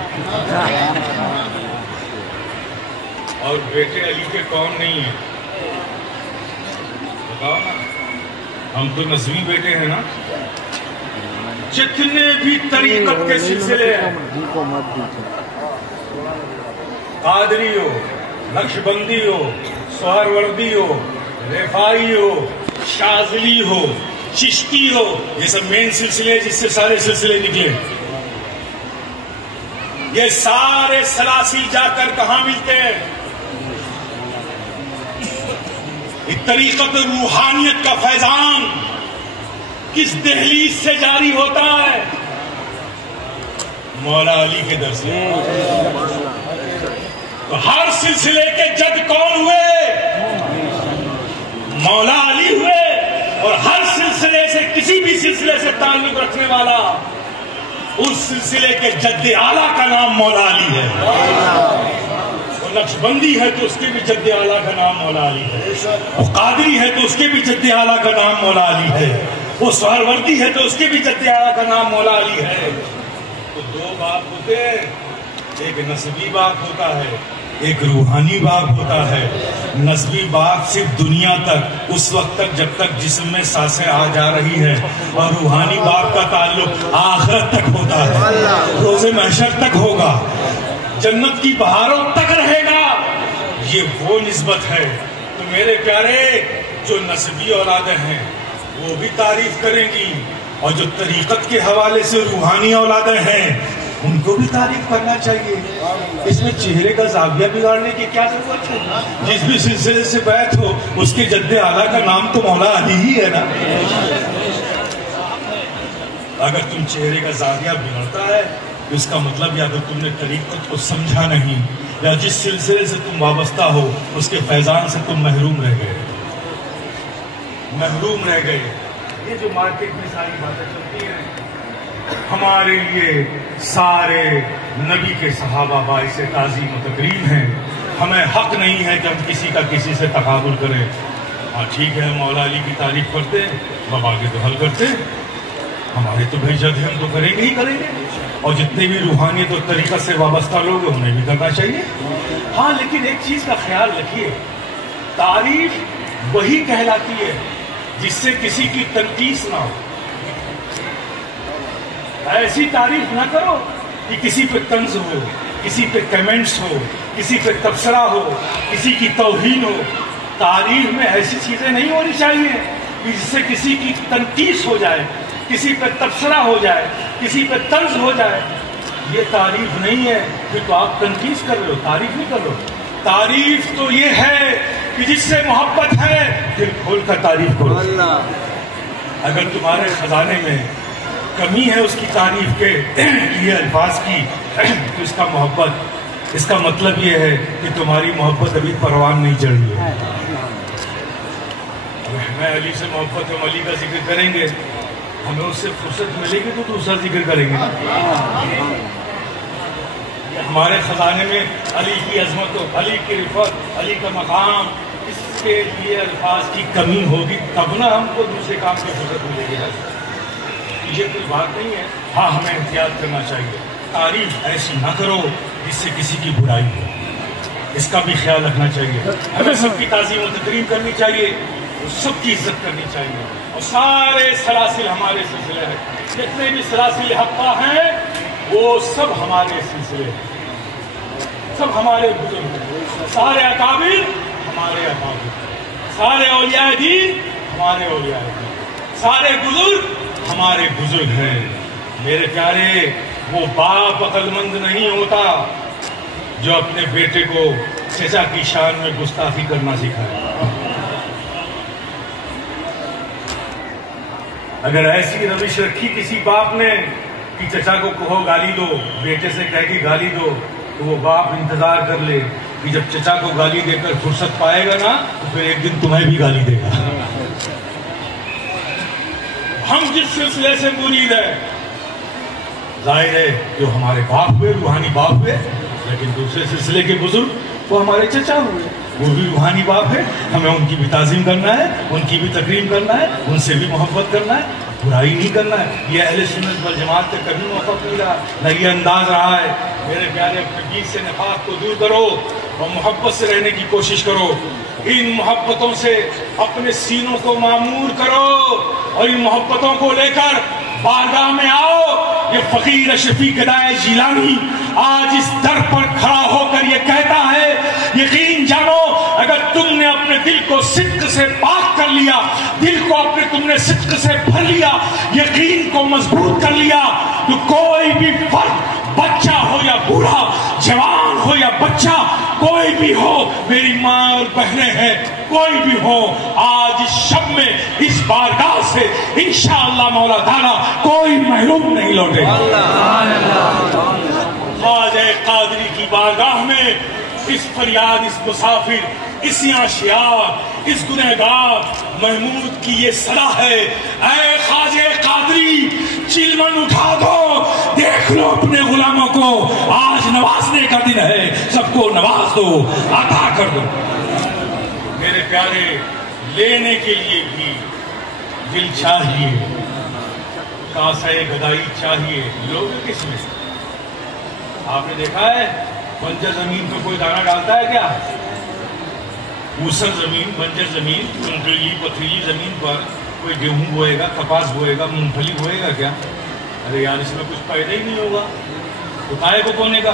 اور بیٹے علی کے کون نہیں ہیں؟ بتاؤ نا. ہم تو نسبی بیٹے ہیں نا. جتنے بھی طریقت کے سلسلے ہیں، قادری ہو، نقشبندی ہو، سہروردی ہو، رفاعی ہو، شاذلی ہو، چشتی ہو، یہ سب مین سلسلے جس سے سارے سلسلے نکلے. یہ سارے سلاسل جا کر کہاں ملتے ہیں؟ طریقت روحانیت کا فیضان کس دہلیز سے جاری ہوتا ہے؟ مولا علی کے در سے. تو ہر سلسلے کے جد کون ہوئے؟ مولا علی ہوئے. اور ہر سلسلے سے، کسی بھی سلسلے سے تعلق رکھنے والا، اس سلسلے کے جد اعلیٰ کا نام مولا علی ہے. وہ نقشبندی ہے تو اس کے بھی جد اعلیٰ کا نام مولا علی ہے. وہ قادری ہے تو اس کے بھی جد اعلیٰ کا نام مولا علی ہے. وہ سہروردی ہے تو اس کے بھی جد اعلیٰ کا نام مولا علی ہے. تو دو باپ ہوتے ہیں، ایک نسبی باپ ہوتا ہے، ایک روحانی باپ ہوتا ہے. نسبی باپ صرف دنیا تک، اس وقت تک جب تک جسم میں سانسیں آ جا رہی ہیں، اور روحانی باپ کا تعلق آخرت تک ہوتا ہے، روز محشر تک ہوگا، جنت کی بہاروں تک رہے گا. یہ وہ نسبت ہے. تو میرے پیارے، جو نسبی اولادیں ہیں وہ بھی تعریف کریں گی، اور جو طریقت کے حوالے سے روحانی اولادیں ہیں ان کو بھی تعریف کرنا چاہیے. اس میں چہرے کا زاویہ بگاڑنے کی کیا ضرورت ہے؟ جس بھی سلسلے سے بیعت ہو اس کے جد اعلیٰ کا نام تو مولا علی ہی ہے نا. اگر تم چہرے کا زاویہ بگڑتا ہے تو اس کا مطلب یا تو تم نے طریقت کو سمجھا نہیں، یا جس سلسلے سے تم وابستہ ہو اس کے فیضان سے تم محروم رہ گئے. یہ جو مارکیٹ میں ساری باتیں چلتی ہیں، ہمارے لیے سارے نبی کے صحابہ باعث تعظیم و تکریم ہیں. ہمیں حق نہیں ہے کہ ہم کسی کا کسی سے تقابل کریں. ہاں ٹھیک ہے، مولا علی کی تعریف کرتے، اب آگے تو حل کرتے. ہمارے تو بھائی جد ہم تو کریں گے ہی کریں گے، اور جتنے بھی روحانیت اور طریقت سے وابستہ لوگ ہیں انہیں بھی کرنا چاہیے۔ ہاں لیکن ایک چیز کا خیال رکھیے، تعریف وہی کہلاتی ہے جس سے کسی کی تنقیص نہ ہو۔ ایسی تعریف نہ کرو کہ کسی پہ طنز ہو، کسی پہ کمنٹس ہو، کسی پہ تبصرہ ہو، کسی کی توہین ہو۔ تعریف میں ایسی چیزیں نہیں ہونی چاہیے کہ جس سے کسی کی تنقیص ہو جائے، کسی پہ تبصرہ ہو جائے، کسی پہ طنز ہو جائے۔ یہ تعریف نہیں ہے، پھر تو آپ تنقیص کر رہے ہو، تعریف نہیں کر رہے ہو۔ تعریف تو یہ ہے کہ جس سے محبت ہے دل کھول کر تعریف کرو۔ اگر تمہارے خزانے میں کمی ہے اس کی تعریف کے لیے الفاظ کی، تو اس کا مطلب یہ ہے کہ تمہاری محبت ابھی پروان نہیں چڑھی ہے۔ ہمیں علی سے محبت، ہم علی کا ذکر کریں گے، ہمیں اس سے فرصت ملے گی تو دوسرا ذکر کریں گے۔ ہمارے خزانے میں علی کی عظمت و علی کی رفعت، علی کا مقام، اس کے لیے الفاظ کی کمی ہوگی تب نہ ہم کو دوسرے کام کی فرصت ملے گی۔ یہ کوئی بات نہیں ہے۔ ہاں ہمیں احتیاط کرنا چاہیے، تعریف ایسی نہ کرو جس سے کسی کی برائی ہو، اس کا بھی خیال رکھنا چاہیے۔ ہمیں سب کی تعظیم و تکریم کرنی چاہیے، سب کی عزت کرنی چاہیے، اور سارے سلاسل ہمارے سلسلے ہیں، جتنے بھی سلاسل حقہ ہیں وہ سب ہمارے سلسلے ہیں، سب ہمارے بزرگ ہیں، سارے اکابر ہمارے اکابر، سارے اولیاء دین ہمارے اولیاء دین، سارے بزرگ ہمارے بزرگ ہیں۔ میرے پیارے، وہ باپ عقل مند نہیں ہوتا جو اپنے بیٹے کو چچا کی شان میں گستاخی کرنا سکھائے۔ اگر ایسی روش رکھی کسی باپ نے کہ چچا کو کہو گالی دو، بیٹے سے کہہ کے گالی دو، تو وہ باپ انتظار کر لے کہ جب چچا کو گالی دے کر فرصت پائے گا نا تو پھر ایک دن تمہیں بھی گالی دے گا۔ ہم جس سلسلے سے مرید ہیں، ظاہر ہے جو ہمارے باپ ہوئے، روحانی باپ ہوئے، لیکن دوسرے سلسلے کے بزرگ وہ ہمارے چچا ہوئے، وہ بھی روحانی باپ ہے، ہمیں ان کی بھی تعظیم کرنا ہے، ان کی بھی تکریم کرنا ہے، ان سے بھی محبت کرنا ہے، برائی نہیں کرنا ہے۔ یہ اہل سنت والجماعت کا کبھی موقع نہیں رہا، نہ یہ انداز رہا ہے۔ میرے پیارے، اپنے بیچ سے نفاق کو دور کرو اور محبت سے رہنے کی کوشش کرو۔ ان محبتوں سے اپنے سینوں کو معمور کرو اور ان محبتوں کو لے کر بارگاہ میں آؤ۔ یہ فقیر شفیع گدائے جیلانی آج اس در پر کھڑا ہو کر یہ کہتا ہے، یقین جانو اگر تم نے اپنے دل کو صدق سے پاک کر لیا، دل کو اپنے تم نے صدق سے بھر لیا، یقین کو مضبوط کر لیا، تو کوئی بھی فرد، بچہ ہو یا بوڑھا، جوان ہو یا بچہ، کوئی بھی ہو، میری ماں اور بہنیں ہیں، کوئی بھی ہو، آج اس شب میں اس بارگاہ سے انشاءاللہ مولا تعالیٰ کوئی محروم نہیں لوٹے گا۔ خواجہ قادری کی بارگاہ میں اس فریاد، اس مسافر، اس عاشیار، اس گنہگار محمود کی یہ صدا ہے، اے خواجہ قادری چلمن اٹھا دو، دیکھ لو اپنے غلاموں کو، آج نوازنے کا دن ہے، سب کو نواز دو، عطا کر دو۔ میرے پیارے، لینے کے لیے بھی دل چاہیے، کاسہ گدائی چاہیے، لوگ کس میں سے؟ آپ نے دیکھا ہے بنجر زمین پہ کوئی دانہ ڈالتا ہے کیا؟ اوسر زمین، بنجر زمین، کنکریلی پتھریلی زمین پر کوئی گیہوں بوئے گا، کپاس بوئے گا، مونگ پھلی بوئے گا کیا؟ ارے یار اس میں کچھ پیدا ہی نہیں ہوگا، تو کائے کو بونے کا؟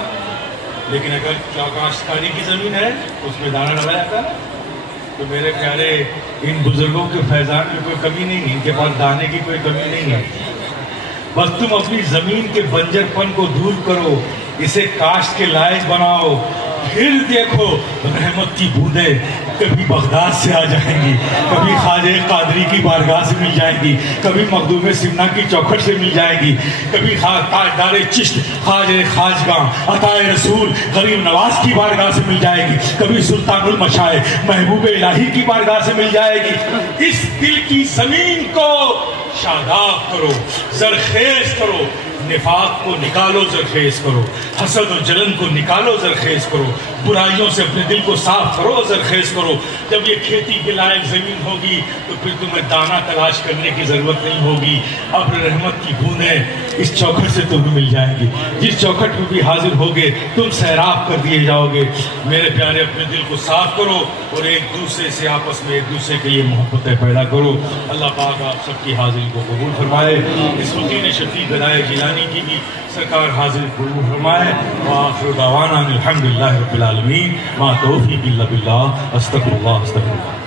لیکن اگر کاشتکاری کی زمین ہے اس میں دانہ ڈالا جاتا ہے۔ تو میرے پیارے، ان بزرگوں کے فیضان میں کوئی کمی نہیں ہے، ان کے پاس دانے کی کوئی کمی نہیں ہے۔ بس تم اپنی زمین کے بنجر پن کو دور کرو، اسے کاشت کے لائق بناؤ، پھر دیکھو رحمت کی بوندیں کبھی بغداد سے آ جائیں گی، کبھی خواجہ قادری کی بارگاہ سے مل جائیں گی، کبھی مخدوم سمنا کی چوکھٹ سے مل جائیں گی، کبھی تاجدار چشت خواجہ خواجگاہ عطائے رسول غریب نواز کی بارگاہ سے مل جائے گی، کبھی سلطان المشائخ محبوب الہی کی بارگاہ سے مل جائے گی۔ اس دل کی زمین کو شاداب کرو، زرخیز کرو، نفاق کو نکالو زرخیز کرو، حسد و جلن کو نکالو زرخیز کرو، برائیوں سے اپنے دل کو صاف کرو زرخیز کرو۔ جب یہ کھیتی کے لائق زمین ہوگی تو پھر تمہیں دانہ تلاش کرنے کی ضرورت نہیں ہوگی، اب رحمت کی بوندیں اس چوکھٹ سے تمہیں مل جائیں گی، جس چوکھٹ میں بھی حاضر ہوگے تم سیراب کر دیے جاؤ گے۔ میرے پیارے اپنے دل کو صاف کرو اور ایک دوسرے سے آپس میں ایک دوسرے کے لیے محبتیں پیدا کرو۔ اللہ پاک آپ سب کی حاضری کو قبول فرمائے۔ اس وطین شفیع گدائے جیلانی کی بھی سرکار حاضر قبول فرمائے۔ وآخر دعوانا الحمدللہ رب العالمین، ما توفیق الا باللہ، استغفر اللہ استغفر اللہ۔